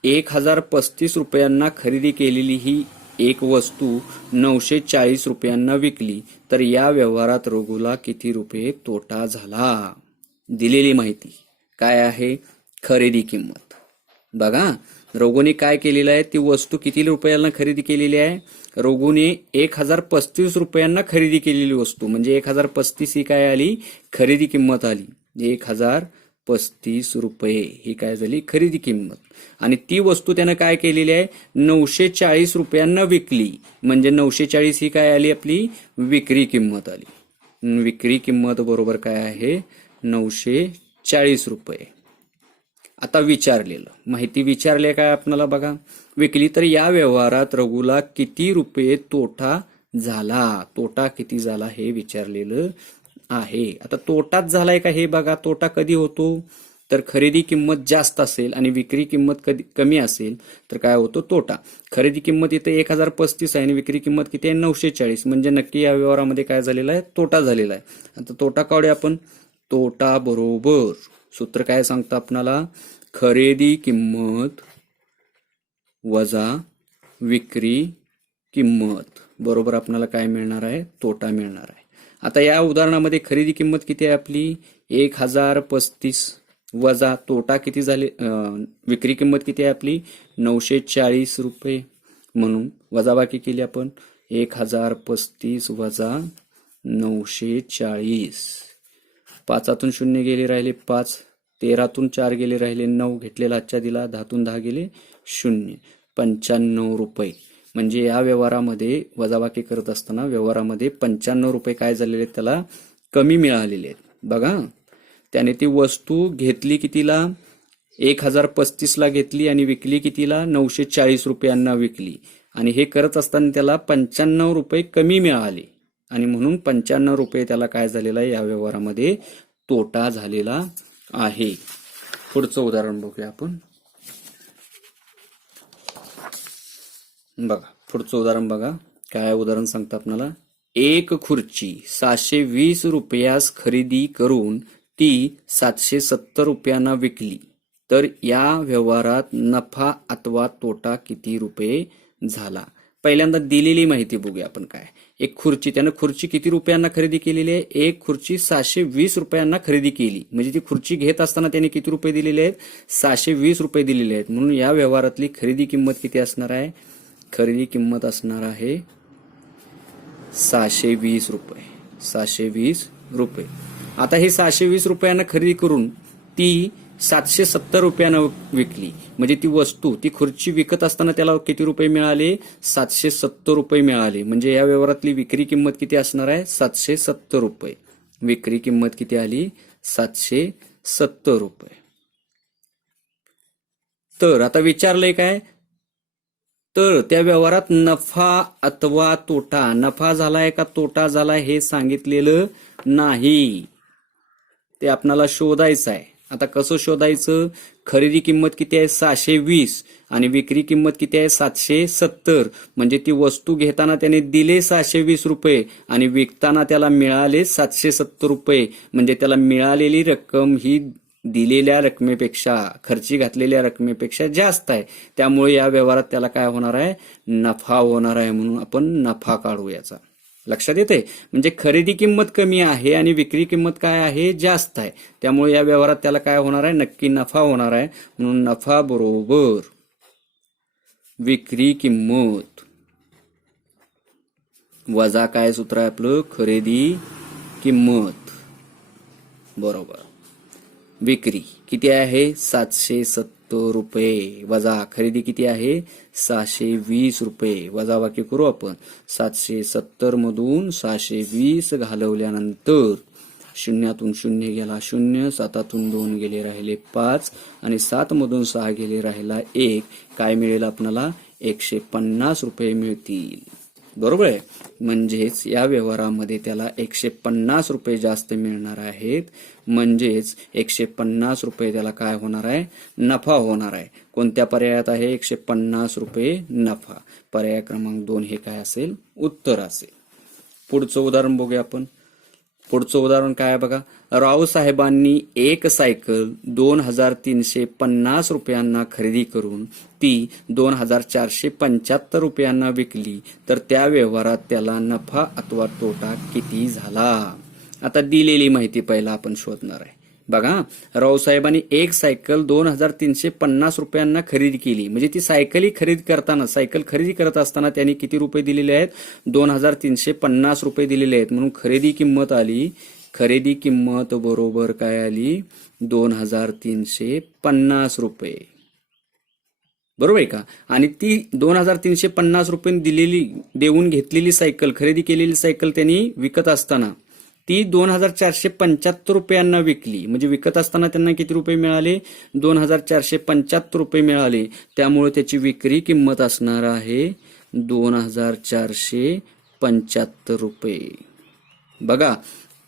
1035 रुपयांना खरेदी केलेली ही एक वस्तू 940 रुपयांना विकली, तर या व्यवहारात रघुला किती रुपये तोटा झाला. दिलेली माहिती काय आहे, खरेदी किंमत. बघा, रघुने काय केलेलं आहे, ती वस्तू किती रुपयांना खरेदी केलेली आहे, रघुने 1035 रुपयांना खरेदी केलेली वस्तू, म्हणजे 1035 ही काय आली, खरेदी किंमत आली. 1035 रुपये ही काय झाली, खरेदी किंमत. आणि ती वस्तू त्यानं काय केलेली आहे, 940 रुपयांना विकली, म्हणजे 940 ही काय आली, आपली विक्री किंमत आली. विक्री किंमत बरोबर काय आहे, 940 रुपये. आता विचारलेलं माहिती विचारले काय आपल्याला, बघा, विकली, तर या व्यवहारात रघुला किती रुपये तोटा झाला, तोटा किती झाला हे विचारलेलं आहे. आता तोटाच झालाय का हे बघा, तोटा कधी होतो, तर खरेदी किंमत जास्त असेल आणि विक्री किंमत कधी कमी असेल तर काय होतो, तोटा. खरेदी किंमत इथे 1035 आहे आणि विक्री किंमत किती आहे, 940, म्हणजे नक्की या व्यवहारामध्ये काय झालेला आहे, तोटा झालेला आहे. आता तोटा काढूया आपण. तोटा बरोबर सूत्र काय सांगतं आपणाला, खरेदी किंमत वजा विक्री किंमत बरोबर आपल्याला काय मिळणार आहे, तोटा मिळणार आहे. आता या उदाहरणामध्ये खरेदी किंमत किती आहे आपली, 1035 वजा तोटा किती झाले, विक्री किंमत किती आहे आपली, 940 रुपये, म्हणून वजाबाकी केली आपण. 1035 वजा 940, 5तून 0 गेले राहिले 5, 13तून 4 गेले राहिले 9, घेतलेला आजच्या दिला, 10तून 10 गेले 0, 95 रुपये. म्हणजे या व्यवहारामध्ये वजाबाकी करत असताना व्यवहारामध्ये 95 रुपये काय झालेले आहेत, त्याला कमी मिळालेले आहेत. बघा, त्याने ती वस्तू घेतली कितीला, 1035 ला घेतली आणि विकली कितीला, 940 रुपयांना विकली, आणि हे करत असताना त्याला 95 रुपये कमी मिळाले, आणि म्हणून 95 रुपये त्याला काय झालेला आहे, या व्यवहारामध्ये तोटा झालेला आहे. पुढचं उदाहरण बघूया आपण. बघा, पुढचं उदाहरण बघा, काय उदाहरण सांगतं आपल्याला. एक खुर्ची 720 रुपयास खरेदी करून ती 770 रुपयांना विकली, तर या व्यवहारात नफा अथवा तोटा किती रुपये झाला. पहिल्यांदा दिलेली माहिती बघूया आपण. काय, एक खुर्ची, त्यानं खुर्ची किती रुपयांना खरेदी केलेली आहे, एक खुर्ची 720 रुपयांना खरेदी केली, म्हणजे ती खुर्ची घेत असताना त्याने किती रुपये दिलेले आहेत, 720 रुपये दिलेले आहेत. म्हणून या व्यवहारातली खरेदी किंमत किती असणार आहे, खरेदी किंमत असणार आहे 720 रुपये. 720 रुपये. आता हे 720 रुपयांना खरेदी करून ती 770 रुपयानं विकली, म्हणजे ती वस्तू, ती खुर्ची विकत असताना त्याला किती रुपये मिळाले, 770 रुपये मिळाले. म्हणजे या व्यवहारातली विक्री किंमत किती असणार आहे, 770 रुपये. विक्री किंमत किती आली, 770 रुपये. तर आता विचारलंय काय, तर त्या व्यवहारात नफा अथवा तोटा, नफा झालाय का तोटा झालाय हे सांगितलेलं नाही, ते आपणाला शोधायचं आहे. आता कसं शोधायचं, खरेदी किंमत किती आहे 720 आणि विक्री किंमत किती आहे 770, म्हणजे ती वस्तू घेताना त्याने दिले 720 रुपये आणि विकताना त्याला मिळाले 770 रुपये, म्हणजे त्याला मिळालेली रक्कम ही दिलेल्या रकमेपेक्षा, खर्ची घातलेल्या रकमेपेक्षा जास्त आहे. त्यामुळे या व्यवहारात त्याला काय होणार आहे, नफा होणार आहे. म्हणून आपण नफा काढू याचा. लक्षात येते, म्हणजे खरेदी किंमत कमी आहे आणि विक्री किंमत काय आहे, जास्त आहे. त्यामुळे या व्यवहारात त्याला काय होणार आहे, नक्की नफा होणार आहे. म्हणून नफा बरोबर विक्री किंमत. वजा काय सूत्र आहे आपलं, खरेदी किंमत बरोबर. विक्री किती आहे 770 रुपये वजा खरेदी किती आहे 620 रुपये. वजा वाक्य करू आपण. 770 मधून 620 घालवल्यानंतर शून्यातून शून्य गेला 0, 7तून 2 गेले राहिले 5 आणि 7 मधून 6 गेले राहिला 1. काय मिळेल आपल्याला 150 रुपये मिळतील. बरोबर आहे. म्हणजेच या व्यवहारामध्ये त्याला 150 रुपये जास्त मिळणार आहेत. म्हणजेच 150 रुपये त्याला काय होणार आहे, नफा होणार आहे. कोणत्या पर्यायात आहे 150 रुपये नफा. पर्याय क्रमांक 2 हे काय असेल, उत्तर असेल. पुढचं उदाहरण बघूया आपण. पुढचं उदाहरण काय आहे बघा. रावसाहेबांनी एक सायकल 2350 रुपयांना खरेदी करून ती 2475 रुपयांना विकली तर त्या व्यवहारात त्याला नफा अथवा तोटा किती झाला. आता दिलेली माहिती पहिला आपण शोधणार आहे. बघा, रावसाहेबांनी एक सायकल 2350 रुपयांना खरेदी केली. म्हणजे ती सायकल खरेदी करत असताना त्यांनी किती रुपये दिलेले आहेत, 2350 रुपये दिलेले आहेत. म्हणून खरेदी किंमत बरोबर काय आली 2350 रुपये. बरोबर आहे का. आणि ती 2350 रुपये देऊन घेतलेली सायकल, खरेदी केलेली सायकल त्यांनी विकत असताना ती 2475 रुपयांना विकली. म्हणजे विकत असताना त्यांना किती रुपये मिळाले, 2475 रुपये मिळाले. त्यामुळे त्याची विक्री किंमत असणार आहे 2475 रुपये. बघा,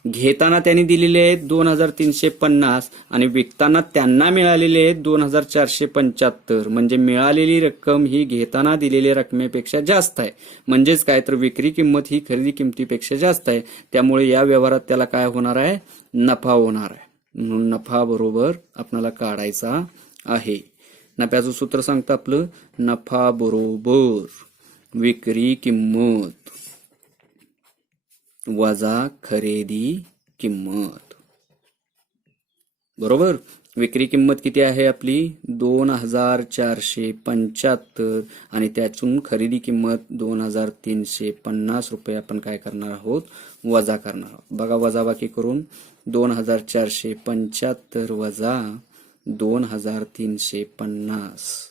घेताना त्यांनी दिलेले आहेत 2350 आणि विकताना त्यांना मिळालेले आहेत 2475. म्हणजे मिळालेली रक्कम ही घेताना दिलेल्या रकमेपेक्षा जास्त आहे. म्हणजेच काय तर विक्री किंमत ही खरेदी किंमतीपेक्षा जास्त आहे. त्यामुळे या व्यवहारात त्याला काय होणार आहे, नफा होणार आहे. म्हणून नफा बरोबर आपल्याला काढायचा आहे. नफ्याचं सूत्र सांगतं आपलं, नफा बरोबर विक्री किंमत वजा खरेदी किंमत. बरोबर. विक्री किंमत किती आहे आपली 2475 आणि त्यातून खरेदी किंमत 2350 रुपये आपण काय करणार आहोत, वजा करणार आहोत. बघा, वजाबाकी करून 2475 वजा 2350.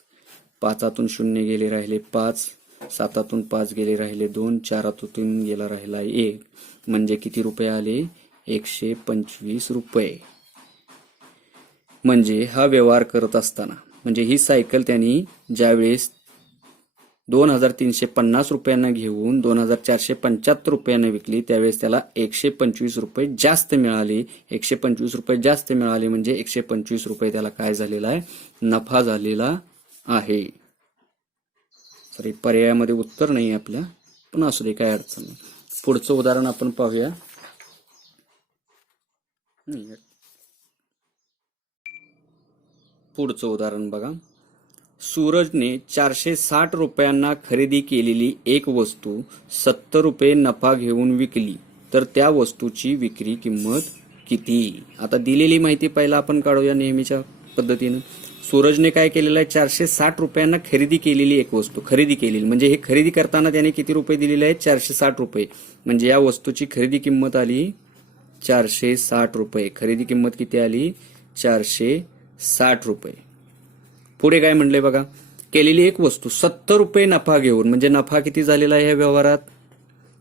5तून 0 गेले राहिले 5, 7तून 5 गेले राहिले 2, 4तून गेला राहिला 1. म्हणजे किती रुपये आले, 125 रुपये. म्हणजे हा व्यवहार करत असताना, म्हणजे ही सायकल त्यांनी ज्यावेळेस 2350 रुपयांना घेऊन 2475 रुपयांना विकली त्यावेळेस त्याला 125 रुपये जास्त मिळाले. 125 रुपये जास्त मिळाले म्हणजे 125 रुपये त्याला काय झालेला आहे, नफा झालेला आहे. सॉरी, पर्यायामध्ये उत्तर नाही आपल्या, पण असू दे, काय अडचण नाही. पुढचं उदाहरण आपण पाहूया. पुढचं उदाहरण बघा. सूरजने 460 रुपयांना खरेदी केलेली एक वस्तू 70 रुपये नफा घेऊन विकली तर त्या वस्तूची विक्री किंमत किती. आता दिलेली माहिती पहिला आपण काढूया नेहमीच्या पद्धतीनं. सूरजने काय केलेलं आहे, 460 रुपयांना खरेदी केलेली एक वस्तू खरेदी केलेली. म्हणजे हे खरेदी करताना त्याने किती रुपये दिलेले आहेत, 460 रुपये. म्हणजे या वस्तूची खरेदी किंमत आली 460 रुपये. खरेदी किंमत किती आली, 460 रुपये. पुढे काय म्हणलंय बघा, केलेली एक वस्तू 70 रुपये नफा घेऊन, म्हणजे नफा किती झालेला आहे या व्यवहारात,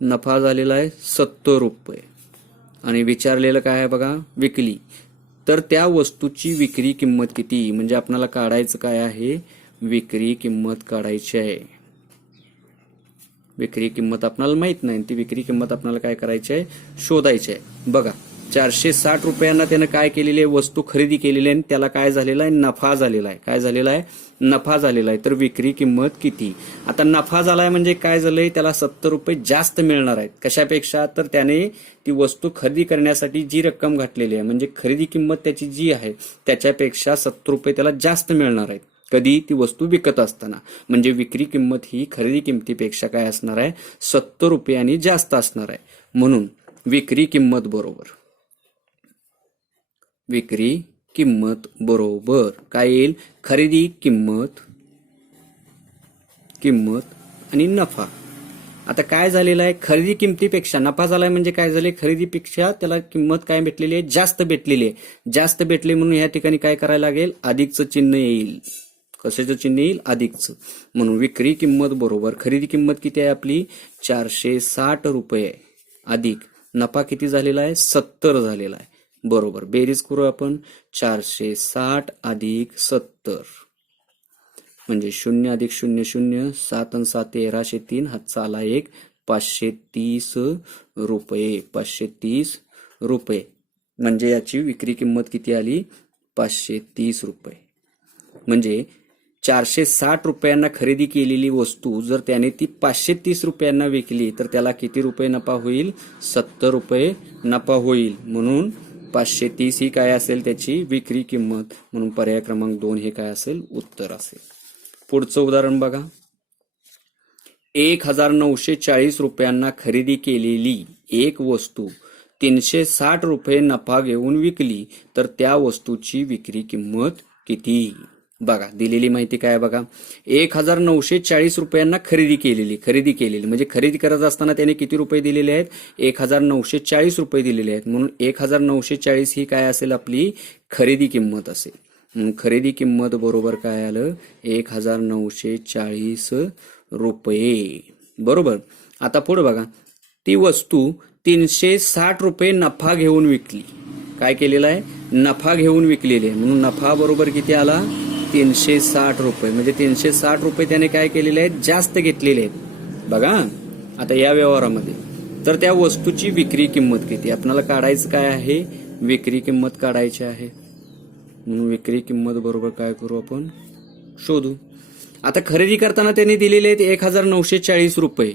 नफा झालेला आहे 70 रुपये. आणि विचारलेलं काय आहे बघा, विकली तर त्या वस्तूची विक्री किंमत किती. म्हणजे आपल्याला काढायचं काय आहे, विक्री किंमत काढायची आहे. विक्री किंमत आपल्याला माहित नाही, ती विक्री किंमत आपल्याला काय करायची आहे, शोधायची आहे. बघा, 460 रुपयांना त्यानं काय केलेली आहे, वस्तू खरेदी केलेली आहे, त्याला काय झालेला आहे, नफा झालेला आहे. काय झालेला आहे, नफा झालेला आहे. तर विक्री किंमत किती. आता नफा झालाय म्हणजे काय झालंय, त्याला 70 रुपये जास्त मिळणार आहेत. कशापेक्षा, तर त्याने ती वस्तू खरेदी करण्यासाठी जी रक्कम घातलेली आहे, म्हणजे खरेदी किंमत त्याची जी आहे त्याच्यापेक्षा 70 रुपये त्याला जास्त मिळणार आहेत. कधी, ती वस्तू विकत असताना. म्हणजे विक्री किंमत ही खरेदी किंमतीपेक्षा काय असणार आहे, 70 रुपयांनी जास्त असणार आहे. म्हणून विक्री किंमत बरोबर काय येईल, खरेदी किंमत आणि नफा. आता काय झालेलं आहे, खरेदी किमतीपेक्षा नफा झालाय म्हणजे काय झाले, खरेदीपेक्षा त्याला किंमत काय भेटलेली आहे, जास्त भेटलेली आहे. जास्त भेटले म्हणून या ठिकाणी काय करायला लागेल, अधिकचं चिन्ह येईल. कशाचं चिन्ह येईल, अधिकचं. म्हणून विक्री किंमत बरोबर खरेदी किंमत किती आहे आपली, 460 रुपये अधिक नफा किती झालेला आहे, 70 झालेला आहे. बरोबर, बेरीज करू आपण. 460 अधिक 70 म्हणजे 0 अधिक 0 0, 7 आणि 7 1303, हातचा आला 1, 530 रुपये. 530 रुपये म्हणजे याची विक्री किंमत किती आली, 530 रुपये. म्हणजे 460 रुपयांना खरेदी केलेली वस्तू जर त्याने ती 530 रुपयांना विकली तर त्याला किती रुपये नफा होईल, 70 रुपये नफा होईल. म्हणून 530 ही काय असेल त्याची विक्री किंमत. म्हणून पर्याय क्रमांक 2 हे काय असेल, उत्तर असेल. पुढचं उदाहरण बघा. 1940 रुपयांना खरेदी केलेली एक वस्तू 360 रुपये नफा घेऊन विकली तर त्या वस्तूची विक्री किंमत किती. बघा दिलेली माहिती काय बघा, 1940 रुपयांना खरेदी केलेली म्हणजे खरेदी करत असताना त्याने किती रुपये दिलेले आहेत, 1940 रुपये दिलेले आहेत. म्हणून 1940 ही काय असेल आपली खरेदी किंमत असेल. म्हणून खरेदी किंमत बरोबर काय आलं, 1940 रुपये. बरोबर. आता पुढे बघा, ती वस्तू 360 रुपये नफा घेऊन विकली. काय केलेलं आहे, नफा घेऊन विकलेली आहे. म्हणून नफा बरोबर किती आला, 360 रुपये. म्हणजे 360 रुपये त्याने काय केलेले आहेत, जास्त घेतलेले आहेत. बघा आता या व्यवहारामध्ये तर त्या वस्तूची विक्री किंमत किती आपल्याला काढायचं काय आहे, विक्री किंमत काढायची आहे. म्हणून विक्री किंमत बरोबर काय करू आपण, शोधू. आता खरेदी करताना त्यांनी दिलेले आहेत 1940 रुपये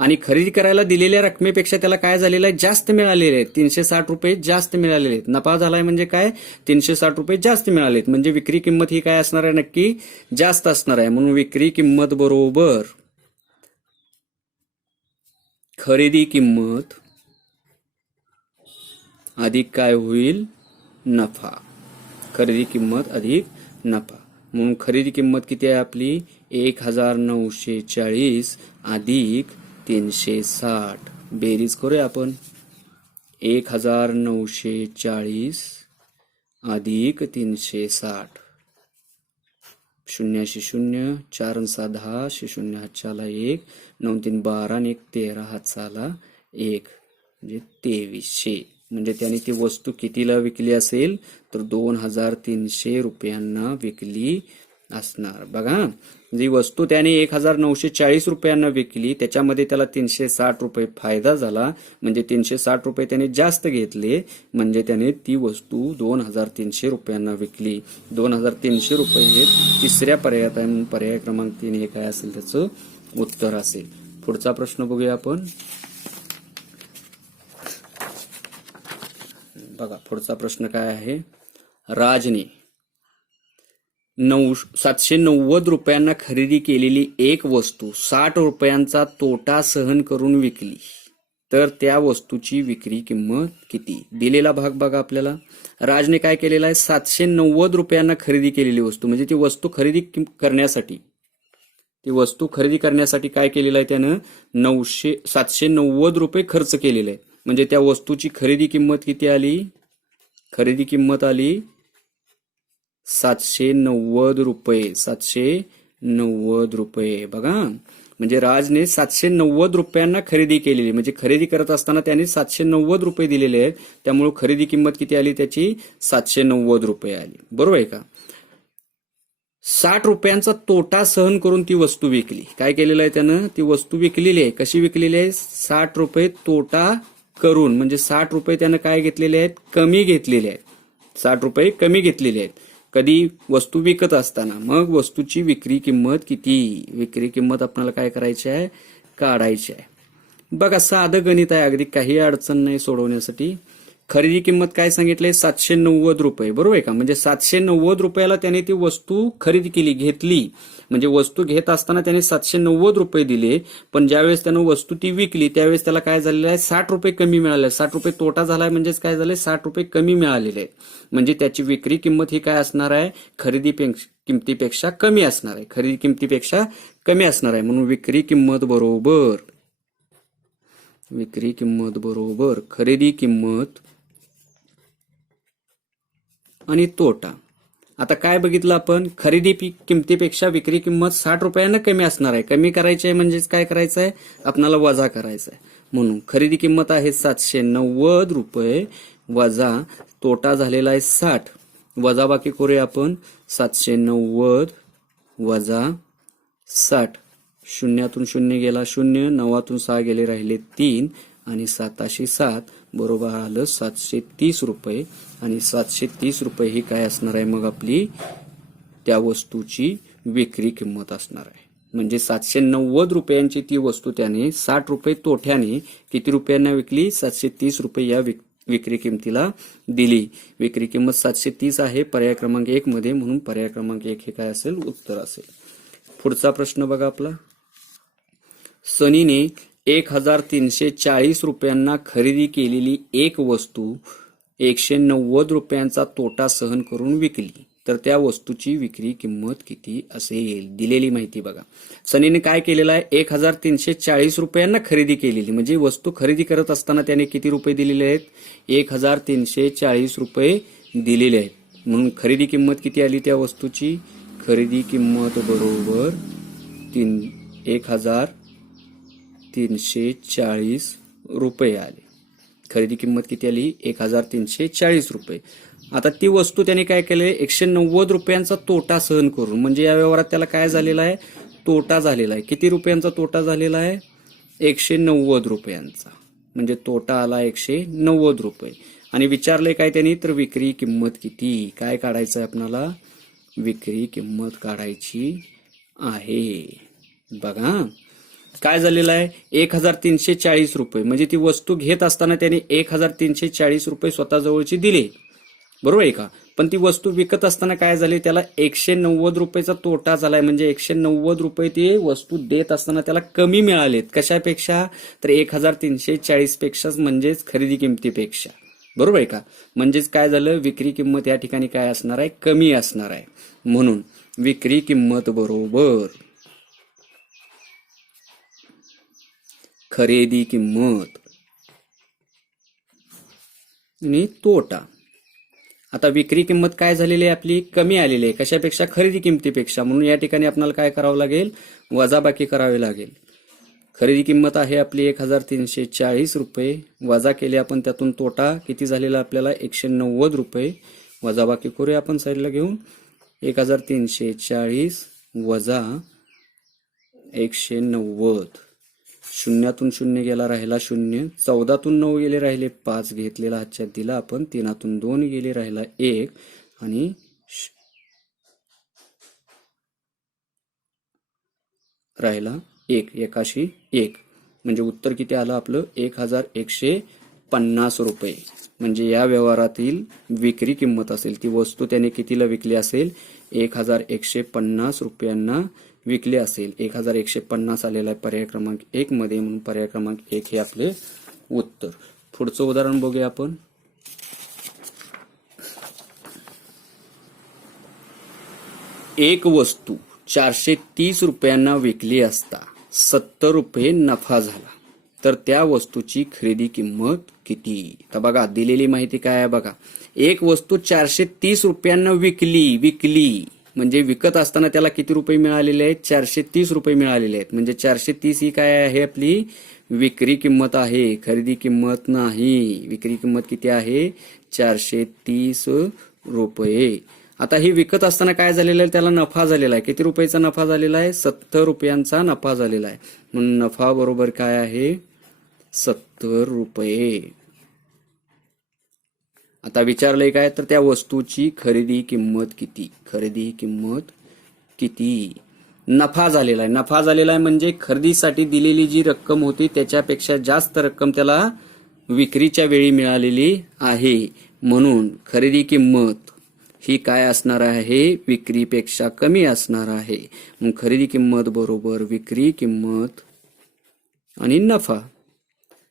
आणि खरेदी करायला दिलेल्या रकमेपेक्षा त्याला काय झालेलं आहे, जास्त मिळालेले आहेत. 360 रुपये जास्त मिळालेले आहेत. नफा झालाय म्हणजे काय, 360 रुपये जास्त मिळाले आहेत. म्हणजे विक्री किंमत ही काय असणार आहे, नक्की जास्त असणार आहे. म्हणून विक्री किंमत बरोबर खरेदी किंमत अधिक काय होईल, नफा. खरेदी किंमत अधिक नफा. म्हणून खरेदी किंमत किती आहे आपली, 1940 अधिक 360. बेरीज करूया आपण. 1940 अधिक 360. 0 0, 4 7 10, 0 हातचाला 1, 9 3 12 आणि 1 13 हातचाला 1 म्हणजे 2300. म्हणजे त्याने ती वस्तू कितीला विकली असेल तर 2300 रुपयांना विकली असणार. बघा जी वस्तू त्याने 1940 रुपयांना विकली त्याच्यामध्ये त्याला 360 रुपये फायदा झाला. म्हणजे 360 रुपये त्याने जास्त घेतले म्हणजे त्याने ती वस्तू 2300 रुपयांना विकली. 2300 रुपये हे तिसऱ्या पर्यायात आहे. म्हणून पर्याय क्रमांक 3 हे काय असेल त्याचं उत्तर असेल. पुढचा प्रश्न बघूया आपण. बघा पुढचा प्रश्न काय आहे. राजने 790 रुपयांना खरेदी केलेली एक वस्तू 60 रुपयांचा तोटा सहन करून विकली तर त्या वस्तूची विक्री किंमत किती. दिलेला भाग बघा आपल्याला. राजने काय केलेला आहे, 790 रुपयांना खरेदी केलेली वस्तू म्हणजे ती वस्तू खरेदी करण्यासाठी काय केलेलं आहे त्यानं 790 रुपये खर्च केलेले आहे. म्हणजे त्या वस्तूची खरेदी किंमत किती आली, खरेदी किंमत आली 790 रुपये. 790 रुपये. बघा म्हणजे राजने 790 रुपयांना खरेदी केलेली म्हणजे खरेदी करत असताना त्याने 790 रुपये दिलेले आहेत. त्यामुळे खरेदी किंमत किती आली त्याची 790 रुपये आली. बरोबर आहे का. 60 रुपयांचा तोटा सहन करून ती वस्तू विकली. काय केलेलं आहे त्यानं, ती वस्तू विकलेली आहे. कशी विकलेली आहे, 60 रुपये तोटा करून म्हणजे 60 रुपये त्यानं काय घेतलेले आहेत, कमी घेतलेले आहेत. 60 रुपये कमी घेतलेले आहेत. कधी वस्तू विकत असताना. मग वस्तूची विक्री किंमत किती, विक्री किंमत आपल्याला काय करायची आहे, काढायची आहे. बघा साधं गणित आहे, अगदी काही अडचण नाही सोडवण्यासाठी. खरेदी किंमत काय सांगितले, 790 रुपये. बरोबर आहे का. म्हणजे 790 रुपयाला त्याने ती वस्तू खरेदी केली, घेतली. म्हणजे वस्तू घेत असताना त्याने 790 रुपये दिले. पण ज्यावेळेस त्यानं वस्तू ती विकली त्यावेळेस त्याला काय झालेलं आहे, 60 रुपये कमी मिळाले. 60 रुपये तोटा झालाय म्हणजेच काय झालंय, 60 रुपये कमी मिळालेले आहेत. म्हणजे त्याची विक्री किंमत ही काय असणार आहे, खरेदी किमतीपेक्षा कमी असणार आहे. खरेदी किमतीपेक्षा कमी असणार आहे. म्हणून विक्री किंमत बरोबर विक्री किंमत बरोबर खरेदी किंमत आणि तोटा. आता काय बघितलं आपण, खरेदी किमतीपेक्षा विक्री किंमत 60 रुपयांना कमी असणार आहे. कमी करायची आहे म्हणजेच काय करायचं आहे, आपल्याला वजा करायचं आहे. म्हणून खरेदी किंमत आहे 790 रुपये वजा तोटा झालेला आहे 60. वजा बाकी करूया आपण. 790 वजा 60. शून्यातून शून्य गेला 0, 9तून 6 गेले राहिले 3 आणि 7 बरोबर आलं 730 रुपये. आणि 730 रुपये ही काय असणार आहे मग आपली त्या वस्तूची विक्री किंमत असणार आहे. म्हणजे 790 रुपयांची ती वस्तू त्याने 60 रुपये तोट्याने किती रुपयांना विकली, 730 रुपये या विक्री किमतीला दिली. विक्री किंमत 730 आहे पर्याय क्रमांक 1 मध्ये, म्हणून पर्याय क्रमांक 1 हे काय असेल, उत्तर असेल. पुढचा प्रश्न बघा आपला. सनीने 1340 रुपयांना खरेदी केलेली एक वस्तू 190 रुपयांचा तोटा सहन करून विकली, तर त्या वस्तूची विक्री किंमत किती असेल. दिलेली माहिती बघा. सनीने काय केलेलं आहे, 1340 रुपयांना खरेदी केलेली, म्हणजे वस्तू खरेदी करत असताना त्याने किती रुपये दिलेले आहेत, 1340 रुपये दिलेले आहेत. म्हणून खरेदी किंमत किती आली त्या वस्तूची, खरेदी किंमत बरोबर 1340 रुपये आले. खरेदी किंमत किती आली, 1340 रुपये. आता ती वस्तू त्याने काय केलंय, 190 रुपयांचा तोटा सहन करून, म्हणजे या व्यवहारात त्याला काय झालेला आहे, तोटा झालेला आहे. किती रुपयांचा तोटा झालेला आहे, 190 रुपयांचा, म्हणजे तोटा आला 190 रुपये. आणि विचारलंय काय त्यांनी, तर विक्री किंमत किती, काय काढायचं आहे आपल्याला, विक्री किंमत काढायची आहे. बघा काय झालेलं आहे, 1340 रुपये, म्हणजे ती वस्तू घेत असताना त्याने 1340 रुपये स्वतःजवळची दिले, बरोबर आहे का. पण ती वस्तू विकत असताना काय झाले, त्याला 190 रुपयाचा तोटा झालाय. म्हणजे 190 रुपये ती वस्तू देत असताना त्याला कमी मिळालेत. कशापेक्षा, तर 1340 पेक्षा, म्हणजेच खरेदी किमतीपेक्षा, बरोबर आहे का. म्हणजेच काय झालं, विक्री किंमत या ठिकाणी काय असणार आहे, कमी असणार आहे. म्हणून विक्री किंमत बरोबर खरेदी किंमत आणि तोटा. आता विक्री किंमत काय झालेली आहे आपली, कमी आलेली आहे. कशापेक्षा, खरेदी किमतीपेक्षा. म्हणून या ठिकाणी आपल्याला काय करावं लागेल, वजाबाकी करावी लागेल. खरेदी किंमत आहे आपली 1340 रुपये, वजा केले आपण त्यातून तोटा किती झालेला आपल्याला, 190 रुपये. वजाबाकी करूया आपण साईडला घेऊन. 1340 वजा 190. शून्यातून शून्य गेला राहिला 0, 14तून 9 गेले राहिले 5, घेतलेला हातच्यात दिला आपण. 3तून 2 गेले राहिला 1 आणि राहिला 1, एकाशी 1. म्हणजे उत्तर किती आलं आपलं, 1150 रुपये. म्हणजे या व्यवहारातील विक्री किंमत असेल, ती वस्तू त्याने कितीला विकली असेल, 1150 रुपयांना विकले असेल. 1150 आलेला आहे पर्याय क्रमांक 1 मध्ये, म्हणून पर्याय क्रमांक 1 हे आपले उत्तर. पुढचं उदाहरण बघूया आपण. एक वस्तू 430 रुपयांना विकली असता 70 रुपये नफा झाला, तर त्या वस्तूची खरेदी किंमत किती. तर बघा दिलेली माहिती काय आहे बघा. एक वस्तू 430 रुपयांना विकली म्हणजे विकत असताना त्याला किती रुपये मिळालेले आहेत, 430 रुपये मिळालेले आहेत. म्हणजे 430 ही काय आहे आपली विक्री किंमत आहे, खरेदी किंमत नाही. विक्री किंमत किती आहे, 430 रुपये. आता ही विकत असताना काय झालेलं आहे, त्याला नफा झालेला आहे. किती रुपयाचा नफा झालेला आहे, 70 रुपयांचा नफा झालेला आहे. म्हणून नफा बरोबर काय आहे, 70 रुपये. आता विचारलंय काय, तर त्या वस्तूची खरेदी किंमत किती, खरेदी किंमत किती. नफा झालेला आहे. नफा झालेला आहे म्हणजे खरेदीसाठी दिलेली जी रक्कम होती त्याच्यापेक्षा जास्त रक्कम त्याला विक्रीच्या वेळी मिळालेली आहे. म्हणून खरेदी किंमत ही काय असणार आहे, विक्रीपेक्षा कमी असणार आहे. मग खरेदी किंमत बरोबर विक्री किंमत आणि नफा.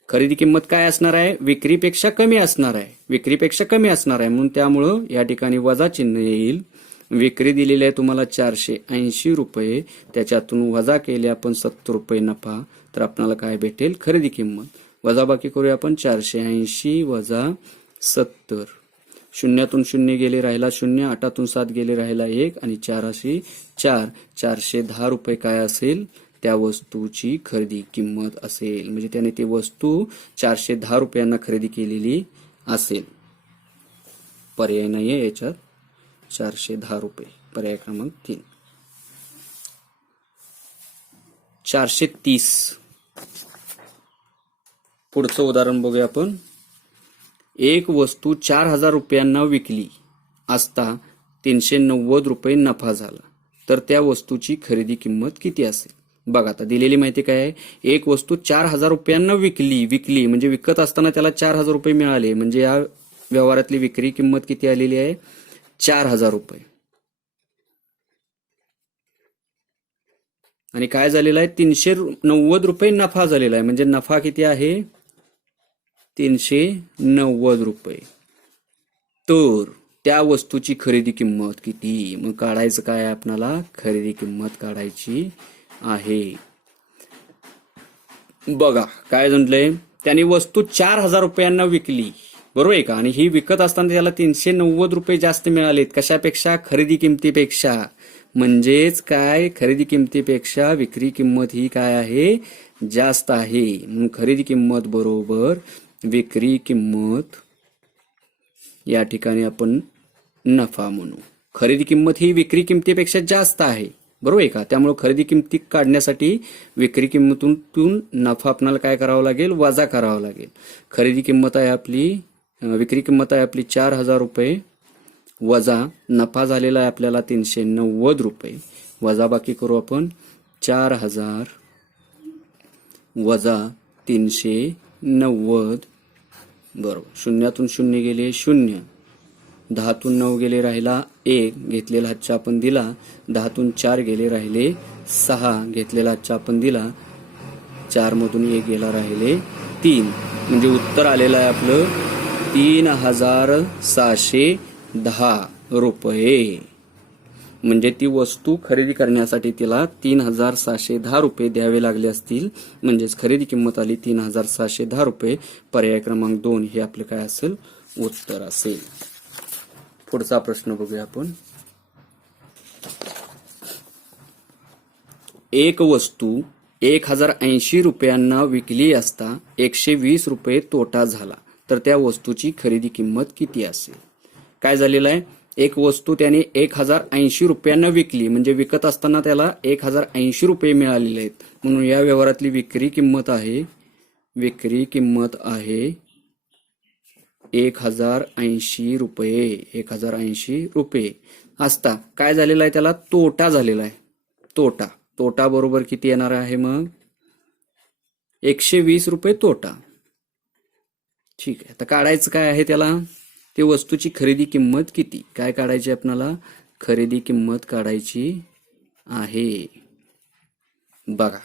खरेदी किंमत काय असणार आहे, विक्रीपेक्षा कमी असणार आहे, विक्रीपेक्षा कमी असणार आहे. म्हणून त्यामुळं या ठिकाणी वजा चिन्ह येईल. विक्री दिलेली आहे तुम्हाला 480 रुपये, त्याच्यातून वजा केले आपण 70 रुपये नफा, तर आपल्याला काय भेटेल, खरेदी किंमत. वजाबाकी करूया आपण. 480 वजा 70. शून्यातून शून्य गेले राहिला 0, 8तून 7 गेले राहिला 1 आणि 4 410 रुपये काय असेल त्या वस्तूची खरेदी किंमत असेल. म्हणजे त्याने ती वस्तू 410 रुपयांना खरेदी केलेली असेल. पर्याय नाहीये याच्यात. 410 रुपये पर्याय क्रमांक 3. 430 पुढचं उदाहरण बघूया आपण. एक वस्तू 4000 रुपयांना विकली असता 390 रुपये नफा झाला तर त्या वस्तूची खरेदी किंमत किती असेल. बघा आता दिलेली माहिती काय आहे. एक वस्तू 4000 रुपयांना विकली म्हणजे विकत असताना त्याला 4000 रुपये मिळाले म्हणजे या व्यवहारातली विक्री किंमत किती आलेली आहे 4000 रुपये. आणि काय झालेला आहे 390 रुपये नफा झालेला आहे म्हणजे नफा किती आहे 390 रुपये. तर त्या वस्तूची खरेदी किंमत किती. मग काढायचं काय आपल्याला खरेदी किंमत काढायची आहे. बघा काय म्हटलंय त्याने वस्तू 4000 रुपयांना विकली बरोबर आहे का. आणि ही विकत असताना त्याला 390 रुपये जास्त मिळालेत कशापेक्षा खरेदी किमतीपेक्षा. म्हणजेच काय खरेदी किमतीपेक्षा विक्री किंमत ही काय आहे जास्त आहे. म्हणून खरेदी किंमत बरोबर विक्री किंमत या ठिकाणी आपण नफा म्हणू. खरेदी किंमत ही विक्री किमतीपेक्षा जास्त आहे बरोबर आहे का. त्यामुळे खरेदी किंमती काढण्यासाठी विक्री किंमतीतून नफा आपल्याला काय करावं लागेल वजा करावा लागेल. खरेदी किंमत आहे आपली विक्री किंमत आहे आपली 4000 रुपये वजा नफा झालेला आहे आपल्याला 390 रुपये. वजाबाकी करू आपण. 4000 वजा 390 बरोबर. शून्यातून शून्य गेले 0, 10तून 9 गेले राहिला 1, घेतलेला हातचा आपण दिला. 10तून 4 गेले राहिले 6, घेतलेला हातचा आपण दिला. 4 मधून 1 गेला राहिले 3 म्हणजे उत्तर आलेलं आहे आपलं 3610 रुपये. म्हणजे ती वस्तू खरेदी करण्यासाठी तिला 3610 रुपये द्यावे लागले असतील. म्हणजेच खरेदी किंमत आली 3610 रुपये. पर्याय क्रमांक 2 हे आपलं काय असेल उत्तर असेल. पुढचा प्रश्न बघूया आपण. एक वस्तू 1080 रुपयांना विकली असता 120 रुपये तोटा झाला तर त्या वस्तूची खरेदी किंमत किती असेल. काय झालेलं आहे एक वस्तू त्याने 1080 रुपयांना विकली म्हणजे विकत असताना त्याला 1080 रुपये मिळालेले आहेत. म्हणून या व्यवहारातली विक्री किंमत आहे 1080 रुपये. 1080 रुपये असता काय झालेला आहे त्याला तोटा झालेला आहे. तोटा बरोबर किती येणार आहे मग 120 रुपये तोटा. ठीक आहे. आता काढायचं काय आहे त्याला ते वस्तूची खरेदी किंमत किती. काय काढायची आपल्याला खरेदी किंमत काढायची आहे. बघा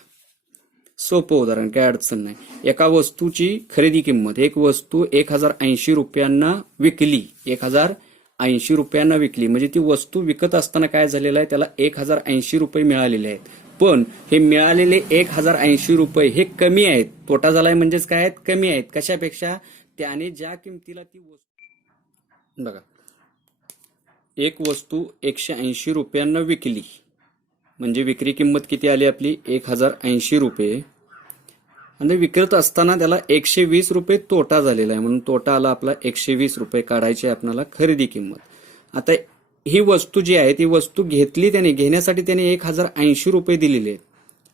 सोपं उदाहरण काय अडचण नाही. एका वस्तूची खरेदी किंमत एक वस्तू 1080 रुपयांना विकली 1080 रुपयांना विकली म्हणजे ती वस्तू विकत असताना काय झालेलं आहे त्याला 1080 रुपये मिळालेले आहेत. पण हे मिळालेले 1080 रुपये हे कमी आहेत. तोटा झालाय म्हणजेच काय आहेत कमी आहेत. कशापेक्षा त्याने ज्या किमतीला ती वस्तू बघा एक वस्तू 180 रुपयांना विकली म्हणजे विक्री किंमत किती आली आपली 1080 रुपये. आणि विकत असताना त्याला 120 रुपये तोटा झालेला आहे म्हणून तोटा आला आपला 120 रुपये. काढायची आपल्याला खरेदी किंमत. आता ही वस्तू जी आहे ती वस्तू घेतली त्याने घेण्यासाठी त्याने 1080 रुपये दिलेले आहेत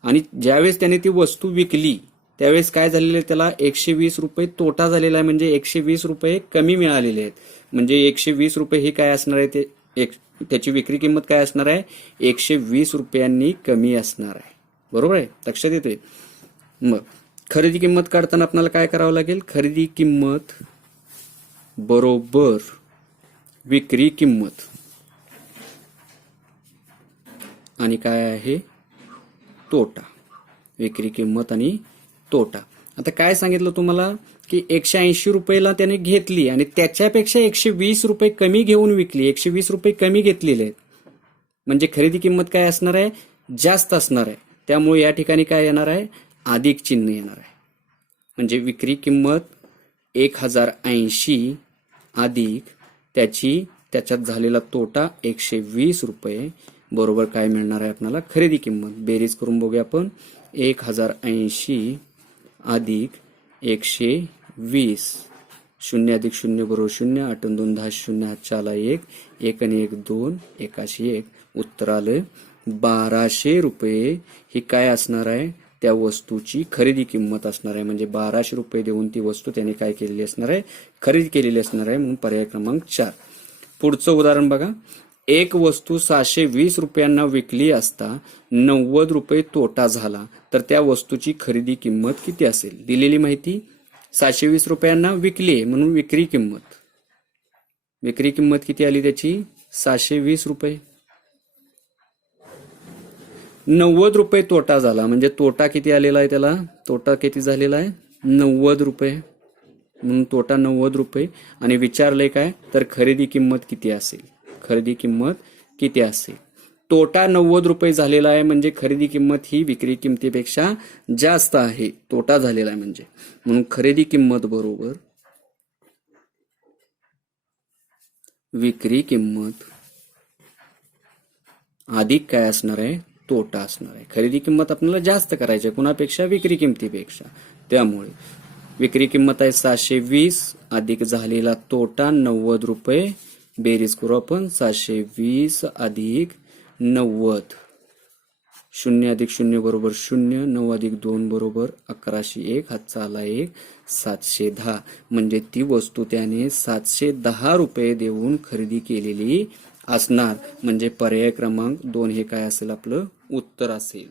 आणि ज्यावेळेस त्याने ती वस्तू विकली त्यावेळेस काय झालेलं आहे त्याला 120 रुपये तोटा झालेला आहे म्हणजे 120 रुपये कमी मिळालेले आहेत. म्हणजे 120 रुपये हे काय असणार आहे ते त्याची विक्री किंमत काय असणार आहे 120 रुपयांनी कमी असणार आहे. बरोबर आहे लक्षात येते. मग खरेदी किंमत काढताना आपल्याला काय करावं लागेल खरेदी किंमत बरोबर विक्री किंमत आणि काय आहे तोटा. विक्री किंमत आणि तोटा. आता काय सांगितलं तुम्हाला की 180 रुपयाला त्याने घेतली आणि त्याच्यापेक्षा 120 रुपये कमी घेऊन विकली. 120 रुपये कमी घेतलेले आहेत म्हणजे खरेदी किंमत काय असणार आहे जास्त असणार आहे. त्यामुळे या ठिकाणी काय येणार आहे अधिक चिन्ह येणार आहे. म्हणजे विक्री किंमत 1080 अधिक त्याच्यात झालेला तोटा 120 रुपये बरोबर काय मिळणार आहे आपल्याला खरेदी किंमत. बेरीज करून बघूया आपण. 1080 अधिक 120. 0 अधिक 0 बरोबर 0. 8 आणि 2 10. 0 हातच्या आला 1. 1 आणि 1 2. 1 उत्तर आलं 1200 रुपये. ही काय असणार आहे त्या वस्तूची खरेदी किंमत असणार आहे. म्हणजे 1200 रुपये देऊन ती वस्तू त्याने काय केलेली असणार आहे खरेदी केलेली असणार आहे. म्हणून पर्याय क्रमांक 4. पुढचं उदाहरण बघा. एक वस्तू 720 रुपयांना विकली असता 90 रुपये तोटा झाला तर त्या वस्तूची खरेदी किंमत किती असेल. दिलेली माहिती 720 रुपयांना विकली आहे म्हणून विक्री किंमत किती आली त्याची 720 रुपये. 90 रुपये तोटा झाला म्हणजे तोटा किती आलेला आहे त्याला. तोटा किती झालेला आहे 90 रुपये म्हणून तोटा 90 रुपये. आणि विचारलंय काय तर खरेदी किंमत किती असेल. तोटा 90 रुपये झालेला आहे म्हणजे खरेदी किंमत ही विक्री किंमतीपेक्षा जास्त आहे. तोटा झालेला आहे म्हणजे म्हणून खरेदी किंमत बरोबर विक्री किंमत अधिक काय असणार आहे तोटा असणार आहे. खरेदी किंमत आपल्याला जास्त करायची आहे कुणापेक्षा विक्री किंमतीपेक्षा. त्यामुळे विक्री किंमत आहे 720 अधिक झालेला तोटा 90 रुपये. बेरीज करू आपण. 720 अधिक 90. 0 अधिक 0 बरोबर 0. 9 अधिक 2 बरोबर 1101. हातचा आला 1. 710 म्हणजे ती वस्तू त्याने 710 रुपये देऊन खरेदी केलेली असणार. म्हणजे पर्याय क्रमांक 2 हे काय असेल आपलं उत्तर असेल.